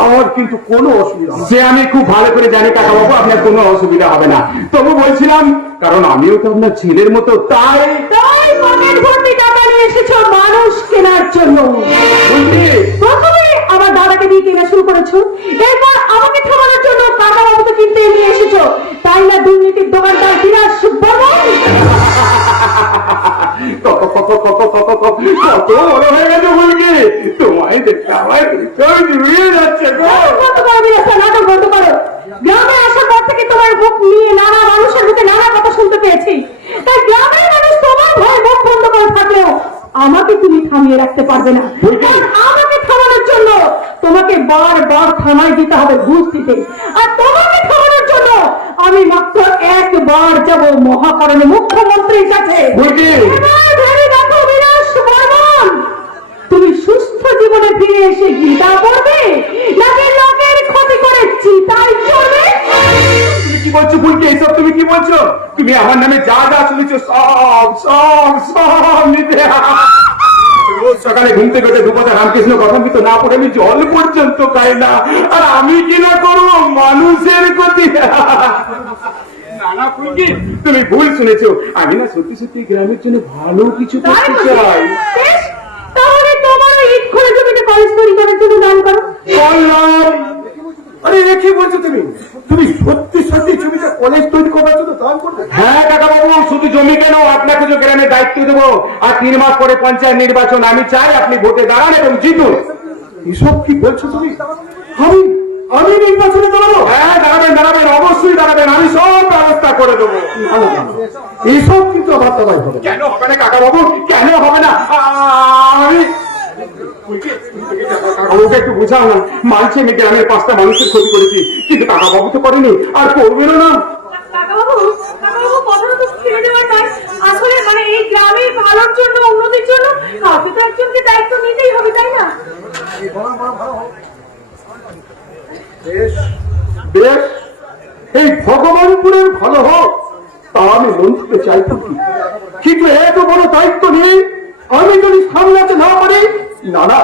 আমার কিন্তু কোনো অসুবিধা হবে না। সে আমি খুব ভালো করে জানি কাকা বাবু, আপনার কোনো অসুবিধা হবে না। তবু বলছিলাম, কারণ আমিও তো আপনার ছেলের মতো, তাই তাই পকেট ভর্তি টাকা নিয়ে এসেছো মানুষ কেনার জন্য। বুঝলি? প্রথমে আমার দাদাকে দিয়ে কেনা শুরু করেছো, এরপর আমাকে খাওয়ানোর জন্য কাকা বাবুকে কিনতে নিয়ে এসেছো, তাই না দুর্নীতির দোকানদার বিরাট বর্মন? কত বড় হয়ে গেছে বলকি, তোমায় দেখতে আমার হৃদয় জুড়িয়ে যাচ্ছে গো। নাটক বন্ধ করো বিরাট, নাটক বন্ধ করো। গ্রামে আসার পর থেকে তোমার মুখ নিয়ে নানা মানুষের মুখে নানা কথা শুনতে পেয়েছি, তাই গ্রামের মানুষ তোমার ভয়ে মুখ বন্ধ করে থাকলেও আমাকে তুমি থামিয়ে রাখতে পারবে না। কারণ আমাকে থামানোর জন্য তোমাকে বারবার থানায় যেতে হবে ঘুষ দিতে, আর তোমাকে থামানোর জন্য আমি মাত্র একবার যাব মহাকরণে মুখ্যমন্ত্রীর কাছে। বলকি এবার ভেবে দেখো বিরাট বর্মন, তুমি সুস্থ জীবনে ফিরে এসে গীতা পড়বে নাকি লোকের ক্ষতি করে চিতায় চলবে? তুমি কি বলছো বলকি, এইসব তুমি কি বলছো? তুমি আমার নামে যা যা শুনেছো সব সব সব নিতে। রোজ সকালে ঘুম থেকে উঠে দুপথে রামকৃষ্ণ কথামৃত না পড়ে আমি জল পর্যন্ত খাই না, আর আমি কি না করবো মানুষের ক্ষতি। নানা ফুলকি, তুমি ভুল শুনেছো, আমি না সত্যি সত্যি গ্রামের জন্য ভালো কিছু তাই করতে বুঝি? চাই। বেশ, তাহলে তোমার ইট খোলা জমিতে কলেজ তৈরি করার জন্য দান করো। বললাম, আরে এ কি বলছো তুমি? তুমি সত্যি সত্যি জমিতে কলেজ তৈরি করার জন্য দান করবে? হ্যাঁ কাকা বাবু, শুধু জমি কেন, আপনাকে যে গ্রামে দায়িত্ব দেবো, আর 3 মাস পরে পঞ্চায়েত নির্বাচন, আমি চাই আপনি ভোটে দাঁড়ান এবং জিতুন। এসব কি বলছো তুমি? আমি আমি নির্বাচনে দাঁড়াবো? হ্যাঁ দাঁড়াবেন দাঁড়াবেন, অবশ্যই দাঁড়াবেন, আমি সব ব্যবস্থা করে দেবো। না, না, না, এসব কিন্তু আমার দ্বারাই হবে না। কেন হবে না কাকা বাবু, কেন হবে না? আমি কাকাবাবুকে একটু বুঝাও না, মানছি আমি গ্রামের 5টা মানুষের ক্ষতি করেছি, কিন্তু কাকাবাবু তো করেনি আর করবেন না। কাকাবাবু, কাকাবাবু কথাটা তো ছেড়ে দেওয়ার নয়। আসলে মানে এই গ্রামের ভালোর জন্য, উন্নতির জন্য কাউকে তো একজনকে দায়িত্ব নিতেই হবে, তাই না? বেশ বেশ, এই ভগবানপুরের ভালো হোক তা আমি মন্ত্রীকে চাইতাম কি, কিন্তু এত বড় দায়িত্ব নিয়ে আমি যদি সামলাতে না পারি, না না,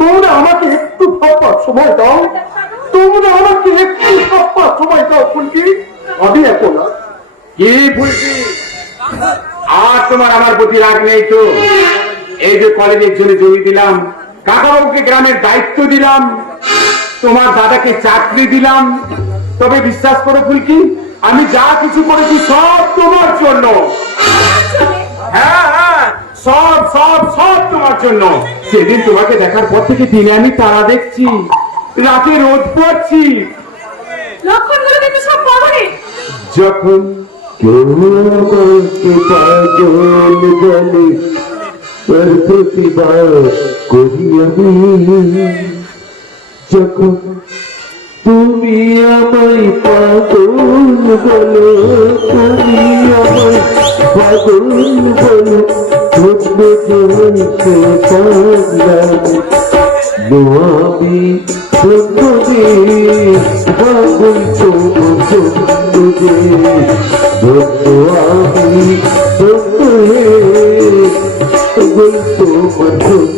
তোমরা আমাকে একটু ভাববার সময় দাও, তোমরা আমাকে একটু ভাববার সময় দাও ফুলকি। আমি এখন কি ফুলকি, আর তোমার আমার প্রতি রাগ নেই তো? এই যে কলেজের জন্য জমি দিলাম, কাকাবাবুকে গ্রামের দায়িত্ব দিলাম, তোমার দাদাকে চাকরি দিলাম, তবে বিশ্বাস করো ফুলকি, আমি যা কিছু করেছি সব তোমার জন্য। হ্যাঁ হ্যাঁ, সব সব সব তোমার জন্য। সেদিন তোমাকে দেখার পর থেকে দিনে আমি তারা দেখছি, রাতে রোদ পড়ছি। লক্ষণগুলো কিন্তু সব পাবনি। যখন কেউ আমাকে পাগল বলে, তার প্রতিবাদ করি আমি। যখন তুমি আমায় পাগল বলো, তুমি আমায় পাগল বলো, বুঝবো যে আমি বন্ধুরে পাগল তো বন্ধুরে, বন্ধু আমি বন্ধুরে পাগল তো বন্ধুরে।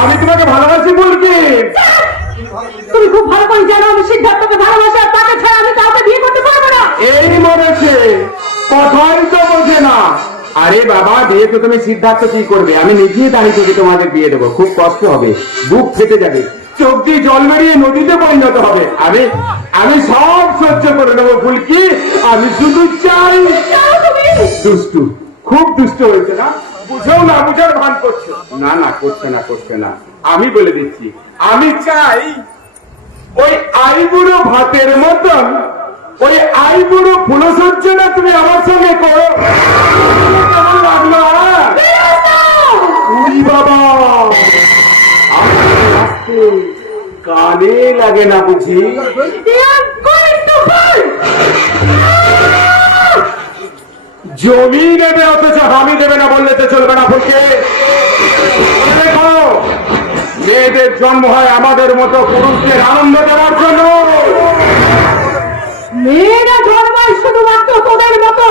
আমি তোমাকে ভালোবাসি বলছি। তুমি খুব ভালো করে জানো আমি সিদ্ধার্থকে ভালোবাসি, আর তাকে ছাড়া আমি কাউকে বিয়ে করতে পারবো না। এই মরেছে, কথাই তো বোঝে না। আরে বাবা, বিয়ে তো তুমি সিদ্ধার্থ কি করবে? আমি নিজেই দাঁড়িয়ে থেকে তোমাদের বিয়ে দেবো। খুব কষ্ট হবে, বুক ফেটে যাবে, চোখ দিয়ে জল বেরিয়ে নদীতে পরিণত হবে। আমি সব সহ্য করে নেবো ফুলকি। আমি শুধু চাই। দুষ্টু, খুব দুষ্ট হয়েছে না? বুঝেও না বুঝার ভান করছো। না না, করছে না। আমি বলে দিচ্ছি, আমি চাই ওই আইবুড়ো ভাতের মতন ওই আইবুড়ো ফুলসজ্জনা তুমি আমার সঙ্গে করো। কেমন লাগলো? উড়ি বাবা, আস্তে কানে লাগে না বুঝি? জমি নেবে, অথচ আমি দেবে না বললে তো চলবে না ফুলকে। দেখো, মেয়েদের জন্ম হয় আমাদের মতো পুরুষদের আনন্দ দেওয়ার জন্য। মেয়েরা জন্মায় শুধুমাত্র তোদের মতো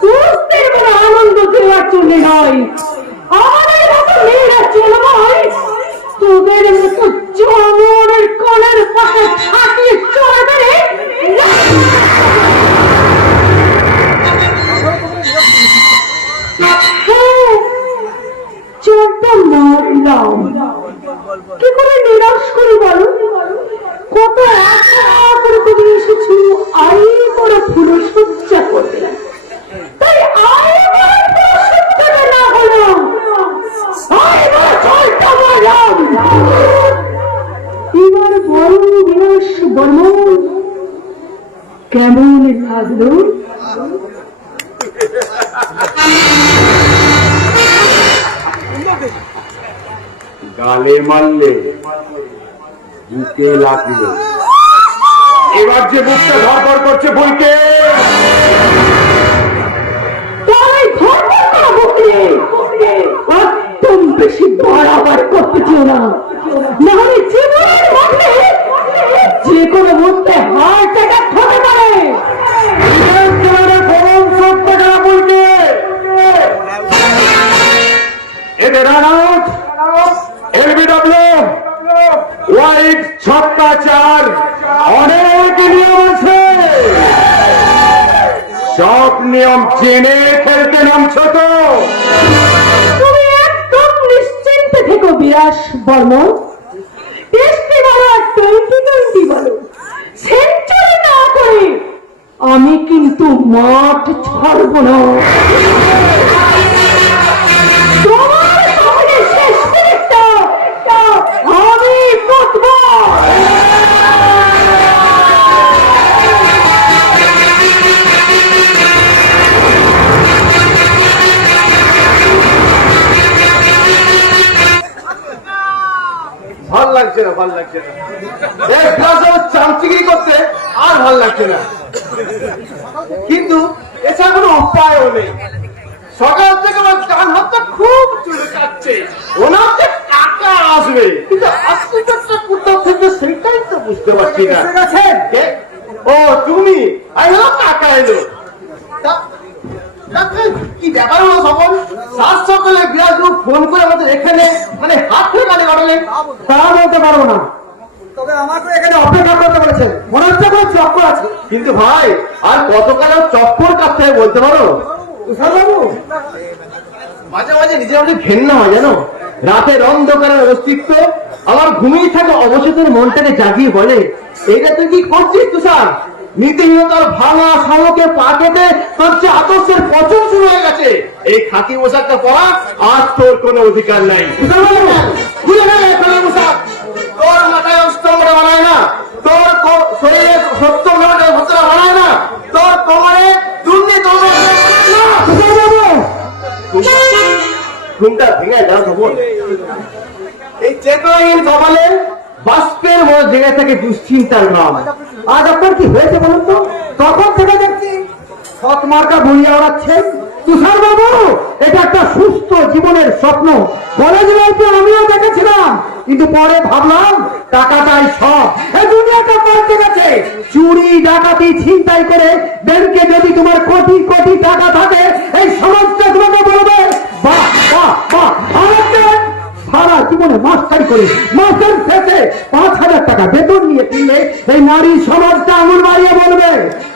পুরুষদের কোনো আনন্দ দেওয়ার জন্য নয়। আমাদের মতো মেয়েরা জন্মায় তোদের মতো জমনের কলের পাশে থাকিয়ে চড়বে। চোরটা মারলাম, কি করে নিরাশ করি বলো? কত আশা করে তুমি এসেছো আই করে ফুলসজ্জা করতে, তাই আই করে ফুলসজ্জাটা না হলো, আই করে চোরটা মারলাম। এবার বড় বিনাশ বর্মন কেমন লাগলো? গালে মারলে, বুকে লাগলো, এবার যে বুকটা ধরপড় করছে বইকে। একদম বেশি বাড়াবার করতে না, নাহলে জীবনের মধ্যে যে কোনো মুহূর্তে হার্ট অ্যাটাক হতে পারে। এদের আনাজ এলবিডব্লিউ হোয়াইট ছক্কাচার অনেক নিয়ম আছে, সব নিয়ম জেনে খেলতে নামছ তো? তুমি একদম নিশ্চিন্তে থেকো বিরাস বর্মন। টেস্টি বলো আর 20-20 বলো, সেঞ্চুরি না করে আমি কিন্তু মাঠ ছাড়ব না। তোমার সামনে শেষ মিনিটটা আমি করব। ভাল লাগছে না এক ক্লাস চামচিগিরি করতে আর ভাল লাগছে না, কিন্তু এছাড়া কোনো উপায়ও নেই। সকাল থেকে আমার ডান হাতটা খুব চুলে কাটছে, ওনার যে টাকা আসবে, কিন্তু আসলটা কোথাও থেকে সেটাই তো বুঝতে পারছি না। এসে গেছেন? কে? ও তুমি, এলো টাকা এলো। টাকা কি ব্যাপার হলো সকল? সাত সকালে বিরাজ ফোন করে আমাদের এখানে মানে হাত ধরে কাজে কাটালেন। তা বলতে পারবো না, তবে আমাকে এখানে অপেক্ষা করতে বলেছে, মনে হচ্ছে কোনো চক্কর আছে। কিন্তু ভাই আর কতকাল চক্কর কাটতে হবে বলতে পারো? তুষারবাবু, মাঝে মাঝে নিজের মধ্যে ঘেন্না হয় জানো, রাতের অন্ধকারের অস্তিত্ব আমার ঘুমিয়ে থাকা অবচেতন মনটাকে জাগিয়ে বলে, এইটা তুই কি করছিস তুষার? নীতিহীনতার ভাঙা শামুকে পা কেটে তোর যে আদর্শের পচন শুরু হয়ে গেছে। এই খাকি পোশাকটা পরা আজ তোর কোনো অধিকার নাই। খুলে নে এই খাকি পোশাক। তোর মাথায় অষ্টমটা বানায় না, তোর শরীরে সত্য ভদ্রা বানায় না, তোর কোমরে দুর্নীতি ঘুমটা ভেঙে যাও খবর। এই চেতনাহীন কপালে বাষ্পের মতো জেগে থাকে দুশ্চিন্তার গ্রাম। আজ আপনার কি হয়েছে বলুন তো? তখন থেকে দেখছি সৎ মার্কা বইয়া ওড়াচ্ছেন। তুষারবাবু, এটা একটা সুস্থ জীবনের স্বপ্ন। কলেজ লাইফে আমিও দেখেছিলাম, কিন্তু পরে ভাবলাম টাকাটাই সব। এই দুনিয়াটা পাল্টে গেছে। চুরি ডাকাতি ছিনতাই করে ব্যাংকে যদি তোমার কোটি কোটি টাকা থাকে, এই সমাজটা তোমাকে বলবে বাহ বাহ বাহ। আর একটা সারা জীবনে মাস্টারি করি, মাস্টার শেষে 5,000 টাকা বেতন নিয়ে ফিরলে এই নারী সমাজটা আঙুল বাড়িয়ে বলবে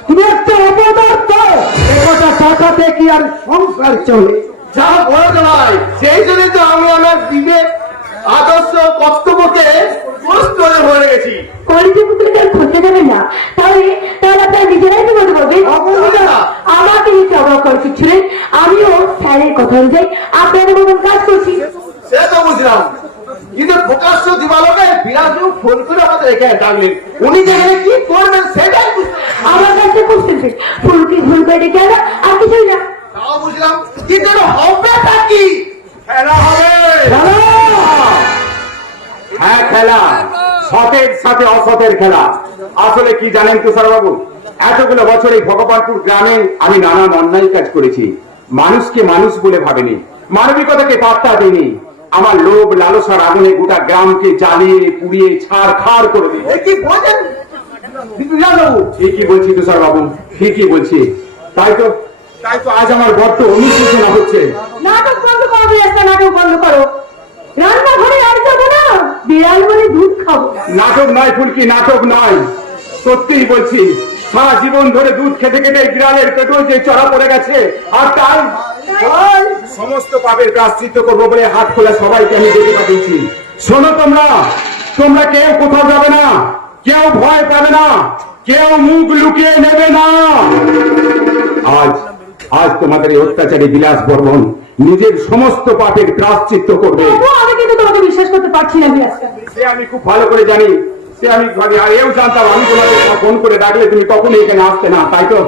তুমি একটা অপদার্থ। একটা টাকাতে কি আর সংসার চলে? যা বড় নয়, সেই জন্য তো আমি আমার বিবেক আদর্শ কর্তব্যকে প্রশ্ন ভরে গেছি। কলেজে পুত্রকে আর খুঁজতে যাবে না, তাহলে তাহলে আপনারা নিজেরাই তো বলতে পারবেন। আমাকে নিতে অবাক করছিলেন, আমিও স্যারের কথা অনুযায়ী আপনাদের মতন কাজ করছি। সে তো বুঝলাম, কিন্তু প্রকাশ্য দিবালোকে বিরাজ ফোন করে আমাদের এখানে ডাকলেন, উনি যেখানে কি করবেন সেটাই আমার কাছে বুঝতেছে ফুলকি ভুল করে ডেকে আনা আর কিছুই না। তাও বুঝলাম, কিন্তু হবে কি? খেলা হবে। হ্যাঁ খেলা, সতের সাথে অসতের খেলা। আসলে কি জানেন তুষার বাবু, এতগুলো বছর এই ভগবানপুর গ্রামে আমি নানান অন্যায় কাজ করেছি। মানুষকে মানুষ বলে ভাবেনি, মানবিকতাকে পাত্তা দিইনি। আমার লোভ লালসার আগুনে গোটা গ্রামকে জ্বালিয়ে পুড়িয়ে ছাড় খাড় করে দিই। কি বলছেন ঠিকই বলছি তুষার বাবু, ঠিকই বলছি। তাই তো আজ আমার বড্ড অনুশোচনা হচ্ছে। নাটক বন্ধ করো বিরাজটা, নাটক বন্ধ করো। রান্নাঘরে আর যাবো না, বিড়াল বলে দুধ খাবো। নাটক নয় ফুলকি, নাটক নয়, সত্যিই বলছি। সারা জীবন ধরে দুধ খেতে খেতে গ্রামের পেট্রোল যে চড়া পড়ে গেছে, আর তাই সমস্ত পাপের প্রায়শ্চিত্ত করবো বলে হাত খোলা সবাইকে আমি ডেকে পাঠিয়েছি। শোনো তোমরা কেউ কোথাও যাবে না, কেউ ভয় পাবে না, কেউ মুখ লুকিয়ে নেবে না। আজ তোমাদের এই অত্যাচারী বিলাস বর্মন নিজের সমস্ত পাপের প্রায়শ্চিত্ত করবে। আমি কিন্তু তোমাকে বিশ্বাস করতে পারছি না বিরাজটা। সে আমি খুব ভালো করে জানি, সে আমি আর এও জানতাম আমি তোমাকে ফোন করে ডাকলে তুমি কখনোই এখানে আসতে না। তাই তো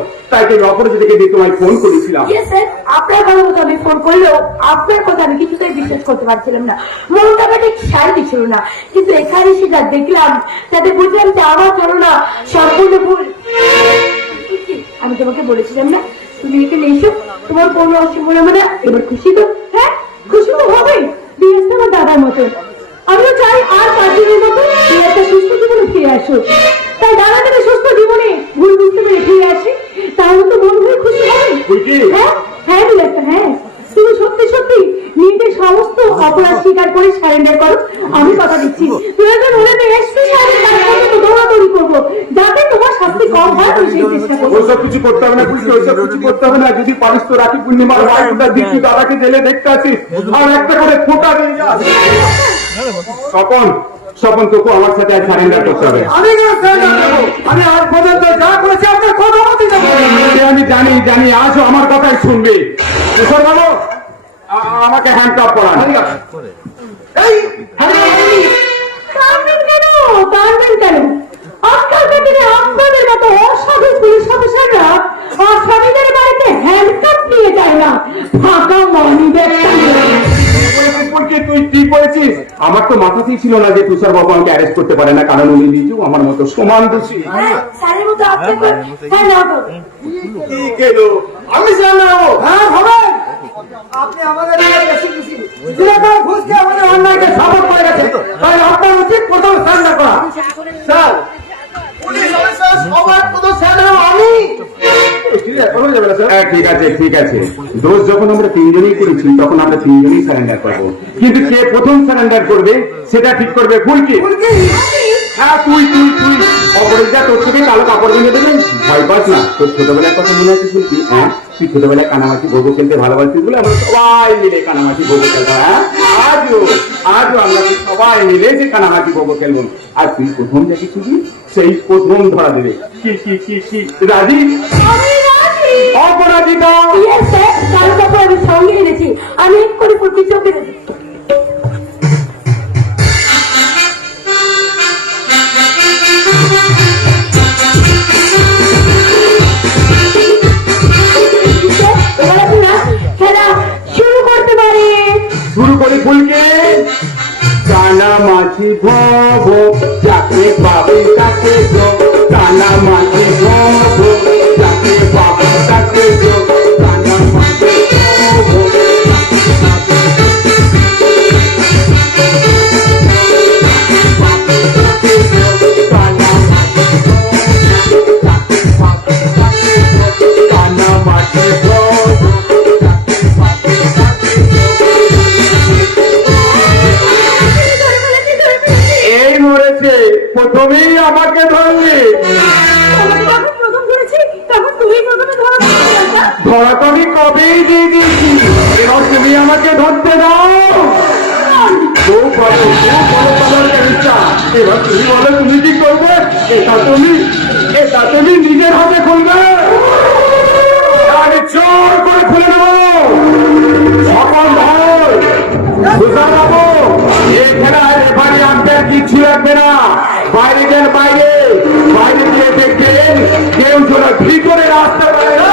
অপরাজিতাকে দিয়ে তোমায় ফোন করেছিলাম। আপনার ভালো মতো আমি ফোন করলেও আপনার কথা আমি কিছুতেই বিশ্বাস করতে পারছিলাম না, মনটাকে ঠিক শান্তি ছিল না। কিন্তু এখানে এসে যা দেখলাম তাতে বুঝলাম যে আমার ধারণা সম্পূর্ণ ভুল। আমি তোমাকে বলেছিলাম না তুমি এখানে এসো, তোমার কোনো অসুবিধা হবে না। এবার খুশি তো? হ্যাঁ খুশি তো হবেই। বিরাজটা আমার দাদার মতো, আমিও চাই আর 5 দিনের মতো বিরাজটা সুস্থ জীবনে ফিরে আসুক। তাই দাদা থেকে সুস্থ জীবনে ভুল বুঝতে পেরে ফিরে আসি, তাহলে তো মন হয়ে খুশি হবে। হ্যাঁ হ্যাঁ বিরাজটা, হ্যাঁ তুমি সত্যি সত্যি নিজের সমস্ত অপরাধ স্বীকার করে সারেন্ডার করো। আমি কথা দিচ্ছি প্রয়োজন হলে তো এসপি দৌড়াদৌড়ি করবো, যাতে তোমার শাস্তি কম হয় আমি সেই চেষ্টা করবো। ওইসব কিছু করতে হবে না পুলিশ, ওইসব কিছু করতে হবে না। যদি পারিস তো রাখি পূর্ণিমার বাড়িটা দিচ্ছি, দাদাকে জেলে দেখতে আসিস আর একটা করে ফোঁটা দিয়ে যা। স্বপন তোকে আমার সাথে সারেন্ডার করতে হবে। আমি আজ পর্যন্ত যা করেছি আপনার কথা মতো আমি জানি আজও আমার কথাই শুনবে। কিশোর বাবু আমাকে হ্যান্ডকাপ করান। পারবেন কেন? আজকালকার দিনে আপনাদের মতো অসাধু পুলিশ অফিসাররা আসামিদের বাড়িতে হ্যান্ডকাপ নিয়ে যায় না, ফাঁকা মানি ব্যাগ। তুই ঠিক বলেছিস, আমার তো মাথাতেই ছিল না যে তুষার বাবু আমাকে অ্যারেস্ট করতে পারে না, কারণ উনি নিজেও আমার মতো সমান দোষী। স্যারের মতো আপনি হ্যাঁ না কি কেলো আমি জানাবো। হ্যাঁ হবে, আপনি আমাদের বেশি খুশি। এলাকার ঘুষকে আমাদের অন্যায়কে সাপোর্ট করে গেছে, তাই আপনার উচিত প্রথম সারেন্ডার করা। স্যার, পুলিশ অফিসার সবার প্রথম স্যার আমি। ঠিক আছে, কোনো যাবে না স্যার। হ্যাঁ, ঠিক আছে ঠিক আছে, দোষ যখন আমরা তিনজনই করেছি তখন আমরা তিনজনই সারেন্ডার করবো, কিন্তু কে প্রথম সারেন্ডার করবে সেটা ঠিক করবে ফুলকি। হ্যাঁ, তুই তুই তুই অপরাধীরা তোর থেকে কালো কাপড় ভেঙে দেবেন, ভয় পাস না। তোর ছোটবেলার কথা মনে আছে ফুলকি? হ্যাঁ, তুই ছোটবেলায় কানামাছি গোবো খেলতে ভালোবাসিস বলে আমরা সবাই মিলে কানামাছি গোবো খেলতাম। হ্যাঁ, আজও আজও আমরা সবাই মিলে যে কানামাছি গোবো খেলবো, আর তুই প্রথম দেখেছিলি সেই প্রথম ধরা দেবে। কি কি কি কি রাজি? আমি রাজি। অপরাজিতা Yes, sir, কালো কাপড় আমি সঙ্গে এনেছি, আমি এক্ষুনি ফুলকি চোখে দেবো। এবার আপনারা খেলা শুরু করতে পারেন। শুরু করে ফুলকে। কানামাছি ভব যাকে পাবে তাকে গো, কানামাছি ভব যাকে পাবে তাকে গো, কানামাছি ভব কানামাছি ভব এই মরেছে, প্রথমেই আমাকে ধরলি। আমাকে যখন প্রথম করেছি তখন তুমি প্রথমে ধরা পড়ে। ধরা তো আমি কবেই দিয়ে দিয়েছি, এবার তুমি আমাকে ধরতে দাও। খুব ভালো, খুব ভালো তোমার কেমিস্টা। এবার তুমি বলো তুমি কি করবে? এটা তুমি নিজের হাতে খুলবে, আমি জোর করে খুলে দেবো। সকল ভাই বুঝা যাবো, এই খেলায় রেফারি আম্পায়ার কিচ্ছু লাগবে না। বাইরে যান, বাইরে বাইরে গিয়ে দেখবেন কেউ যেন ভিতরে রাস্তা পায় না।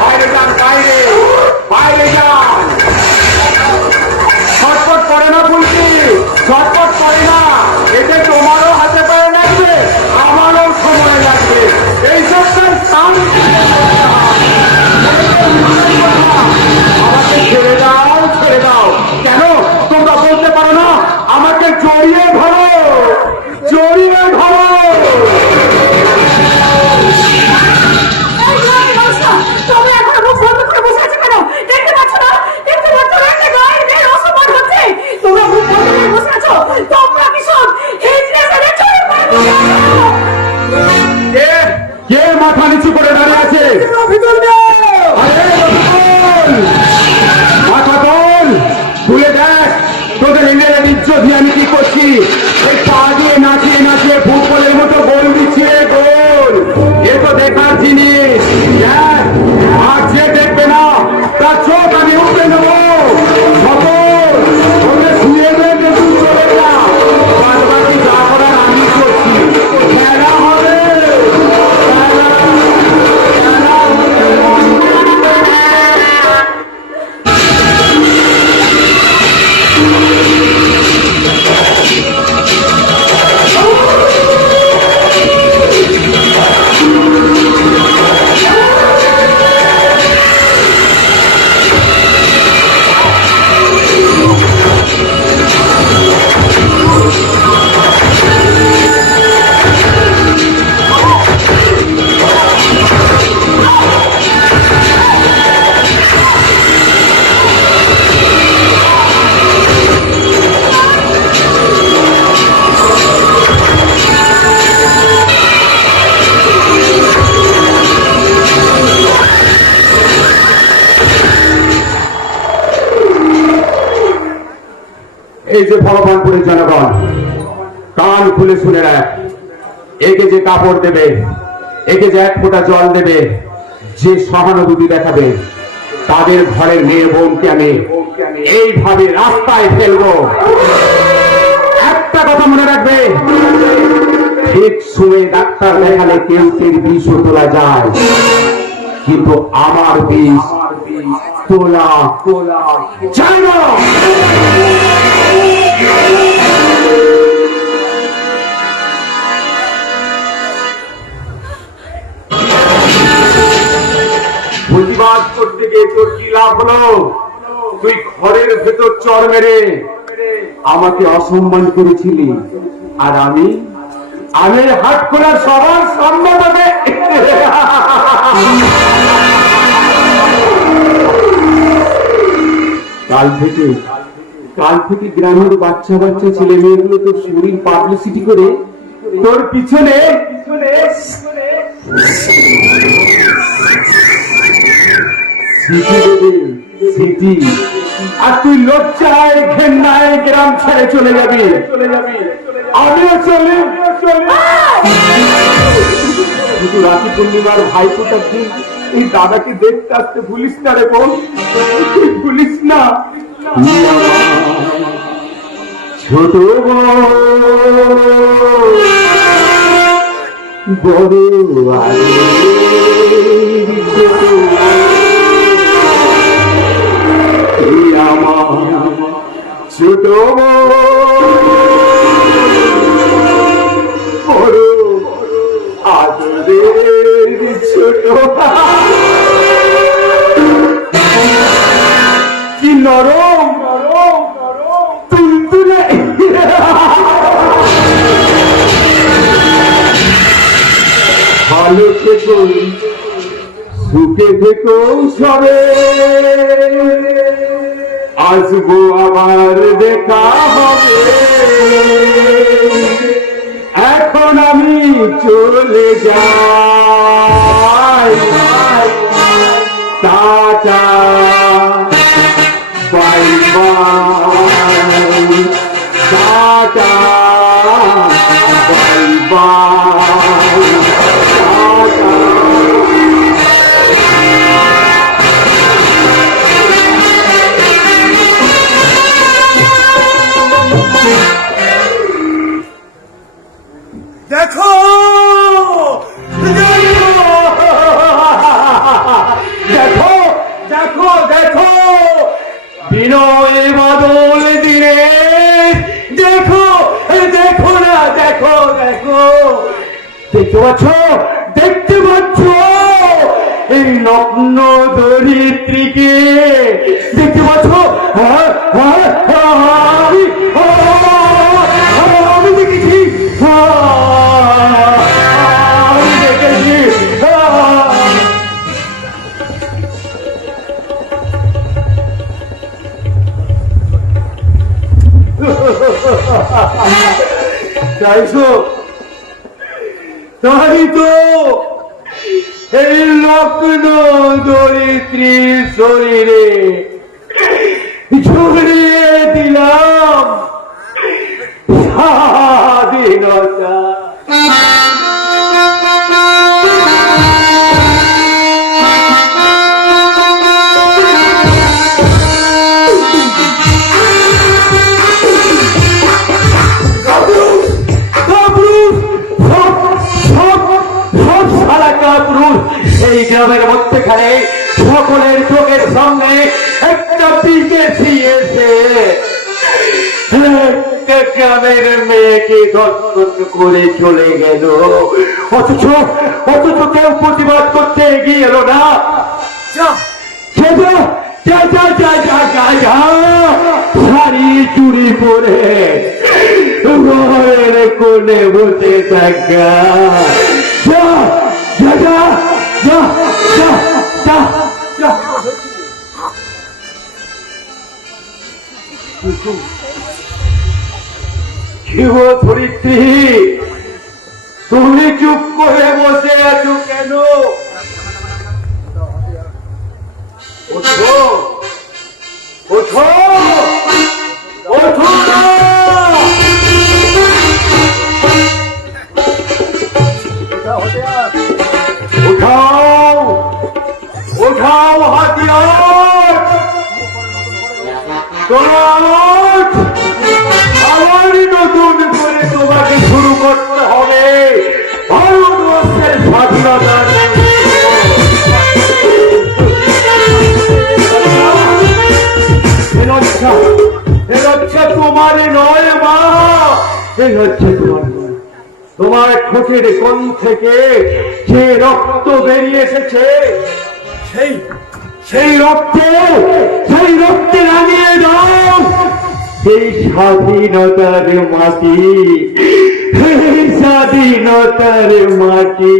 বাইরে যান, বাইরে বাইরে যান। ছটপট করে না বলছি, ছটপট করে না, এতে তোমারও হাতে পায়ে লাগবে, আমারও সময় লাগবে। এই সব আমাকে ছেড়ে দাও, ছেড়ে দাও। কেন তোমরা বলতে পারো না? আমাকে জড়িয়ে ধরো, জড়িয়ে ধরো। তোমরা এখন মুখ বন্ধ করে বসে আছো কেন? দেখতে পাচ্ছ না? দেখতে পাচ্ছ না একটা গায়ের মেয়ের অসম্মান হচ্ছে? তোমরা মুখ বন্ধ করে বসে আছো, তোমরা কি সব হিজড়ে ফেলে চলে পড়ে বসে আছো? কে মাথা নিচু করে দাঁড়িয়ে আছে? আরে রফিকুল, মাথা তোল, তুলে দেখ তোদের ইন্ডিয়ার ইজ্জত দিয়ে আমি কি করছি। এই পা দিয়ে নাচিয়ে নাচিয়ে ফুটবলের মতো গোল দিচ্ছে, গোল। এ তো দেখার জিনিস। দেখ, আর যে দেখবে না তার চোখ আমি উপরে নেবো। সকল তোমরা শুয়ে দেবে, তুই চলে যা, বাদ বাকি যা করার আমি করছি। খেলা হবে, এই যে ভগবানপুরের জনগণ, কান খুলে শুনে রাখ, একে যে কাপড় দেবে, একে যে এক ফোঁটা জল দেবে, যে সহানুভূতি দেখাবে, তাদের ঘরের মেয়ে বোনকে আমি এইভাবে রাস্তায় ফেলবো। একটা কথা মনে রাখবে, ঠিক সময়ে ডাক্তার দেখালে কেউ বিষও তোলা যায়, কিন্তু আমার বিষ তোলা যায় না। হলো তুই ঘরের ভেতর চর মেরে আমাকে অসম্মান করেছিলি, আর আমি হাট খোলার সবার সামনে তোকে কাল থেকে গ্রামের বাচ্চা বাচ্চা ছেলে মেয়েগুলো তোর শরীর পাবলিসিটি করে তোর পিছনে সিটি, আর তুই লজ্জায় ঘেন্নায় গ্রাম ছেড়ে চলে যাবি। আমিও চলে শুধু রাখি পূর্ণিমার ভাইফোঁটার দিন এই দাদাকে দেখতে আসতে ভুলিস না রে বোন, তুই ভুলিস না। ছোট বড় আমার ছোট বড় আদরের ছোট কি নরম তুলতুলে ভালো থেকো, সুখে থেকো সবে, আসবো আবার দেখা হবে। এখন আমি চলে যাই, tata bye bye, tata bye bye, tata. দেখো দেখো দেখো দেখো বিনয় বদল দিলে, দেখো দেখো না, দেখো দেখো দেখতে পাচ্ছ, দেখতে পাচ্ছ এই নগ্ন দরিদ্রীকে দেখতে পাচ্ছ? আমি দেখেছি, আমি দেখেছি। চাইছো তাই তো এই লগ্ন দরিদ্রীর শরীরে ঝুলিয়ে দিলাম স্বাধীনতা। এই গ্রামের মধ্যেখানে সকলের চোখের সামনে একটা দিকে দিয়েছে, গ্রামের মেয়েকে ধর্ষণ করে চলে গেল, অথচ কেউ প্রতিবাদ করতে এগিয়ে এলো না। শাড়ি চুরি করে ঘরের কোণে বসে থাকা, যা যা যা যা যা যা যা। ধরিত্রী, তুমি চুপ করে বসে আছো কেন? ওঠো ওঠো ওঠো না, উঠাও উঠাও হাতিয়ার, আবার নতুন করে তোমাকে শুরু করতে হবে ভারতবর্ষের স্বাধীনতা। তোমার নয় মা, এই হচ্ছে তোমার ঠোঁটের কোণ থেকে যে রক্ত বেরিয়ে এসেছে, সেই রক্তে রাঙিয়ে দাও সেই স্বাধীনতার মাটি, সেই স্বাধীনতার মাটি।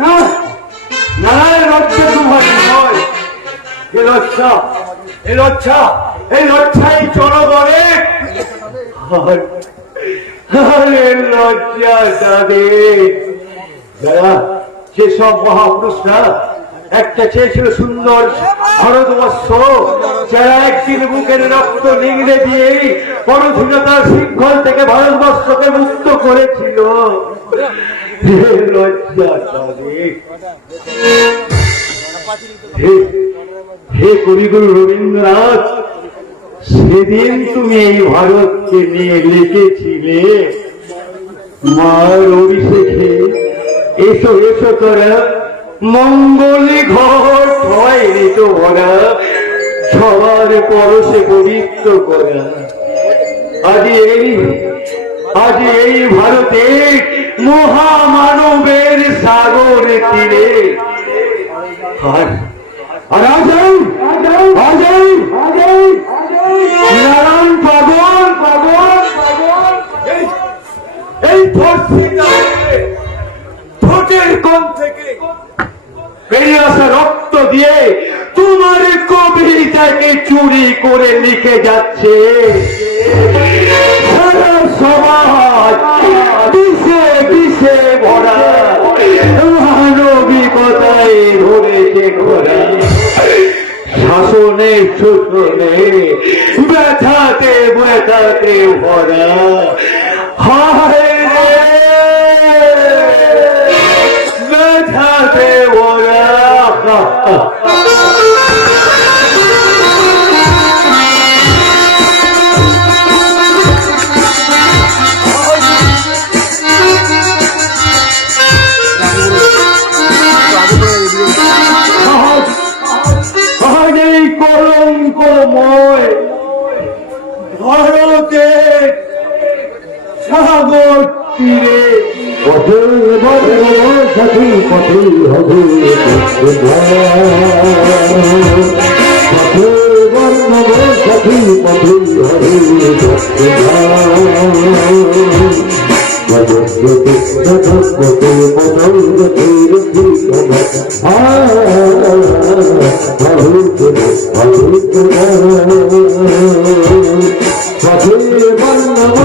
না না, লজ্জা তোমার নয়, এ লজ্জা, এ লজ্জা, এই লজ্জাই জনগণের। আরে লজ্জা তাদের যারা, যেসব মহাপুরুষরা একটা চেয়েছিল সুন্দর ভারতবর্ষ, যারা একদিন বুকের রক্ত নিংড়ে দিয়ে পরাধীনতার শৃঙ্খল থেকে ভারতবর্ষকে মুক্ত করেছিল। লজ্জা তাদের। হে কবিগুরু রবীন্দ্রনাথ, সেদিন তুমি এই ভারতকে নিয়ে লিখেছিলে মার অভিষেকে, এসো এসো তোরা মঙ্গলে ঘর হয়নি তো ভরা, সবার পরশে পবিত্র করা। আজ এই ভারতে মহামানবের সাগর তীরে নারায়ণ পাগল এই ঠোঁটের কোণ থেকে বেরিয়ে আসা রক্ত দিয়ে তোমার কবিতাকে চুরি করে লিখে যাচ্ছে সারা সমাজ, বিষে বিষে ভরা মানবিকতায় ধরেছে ঘোরা, শাসনে শোষণে ব্যথাতে ব্যথাতে ভরা। হায় রে ব্যথাতে ভরা। কলঙ্কময় ভারতের সাগর তীরে পথে সাথী পথে হবে পথে বর্ণব সাথী পথে হবে পথে বর্ণব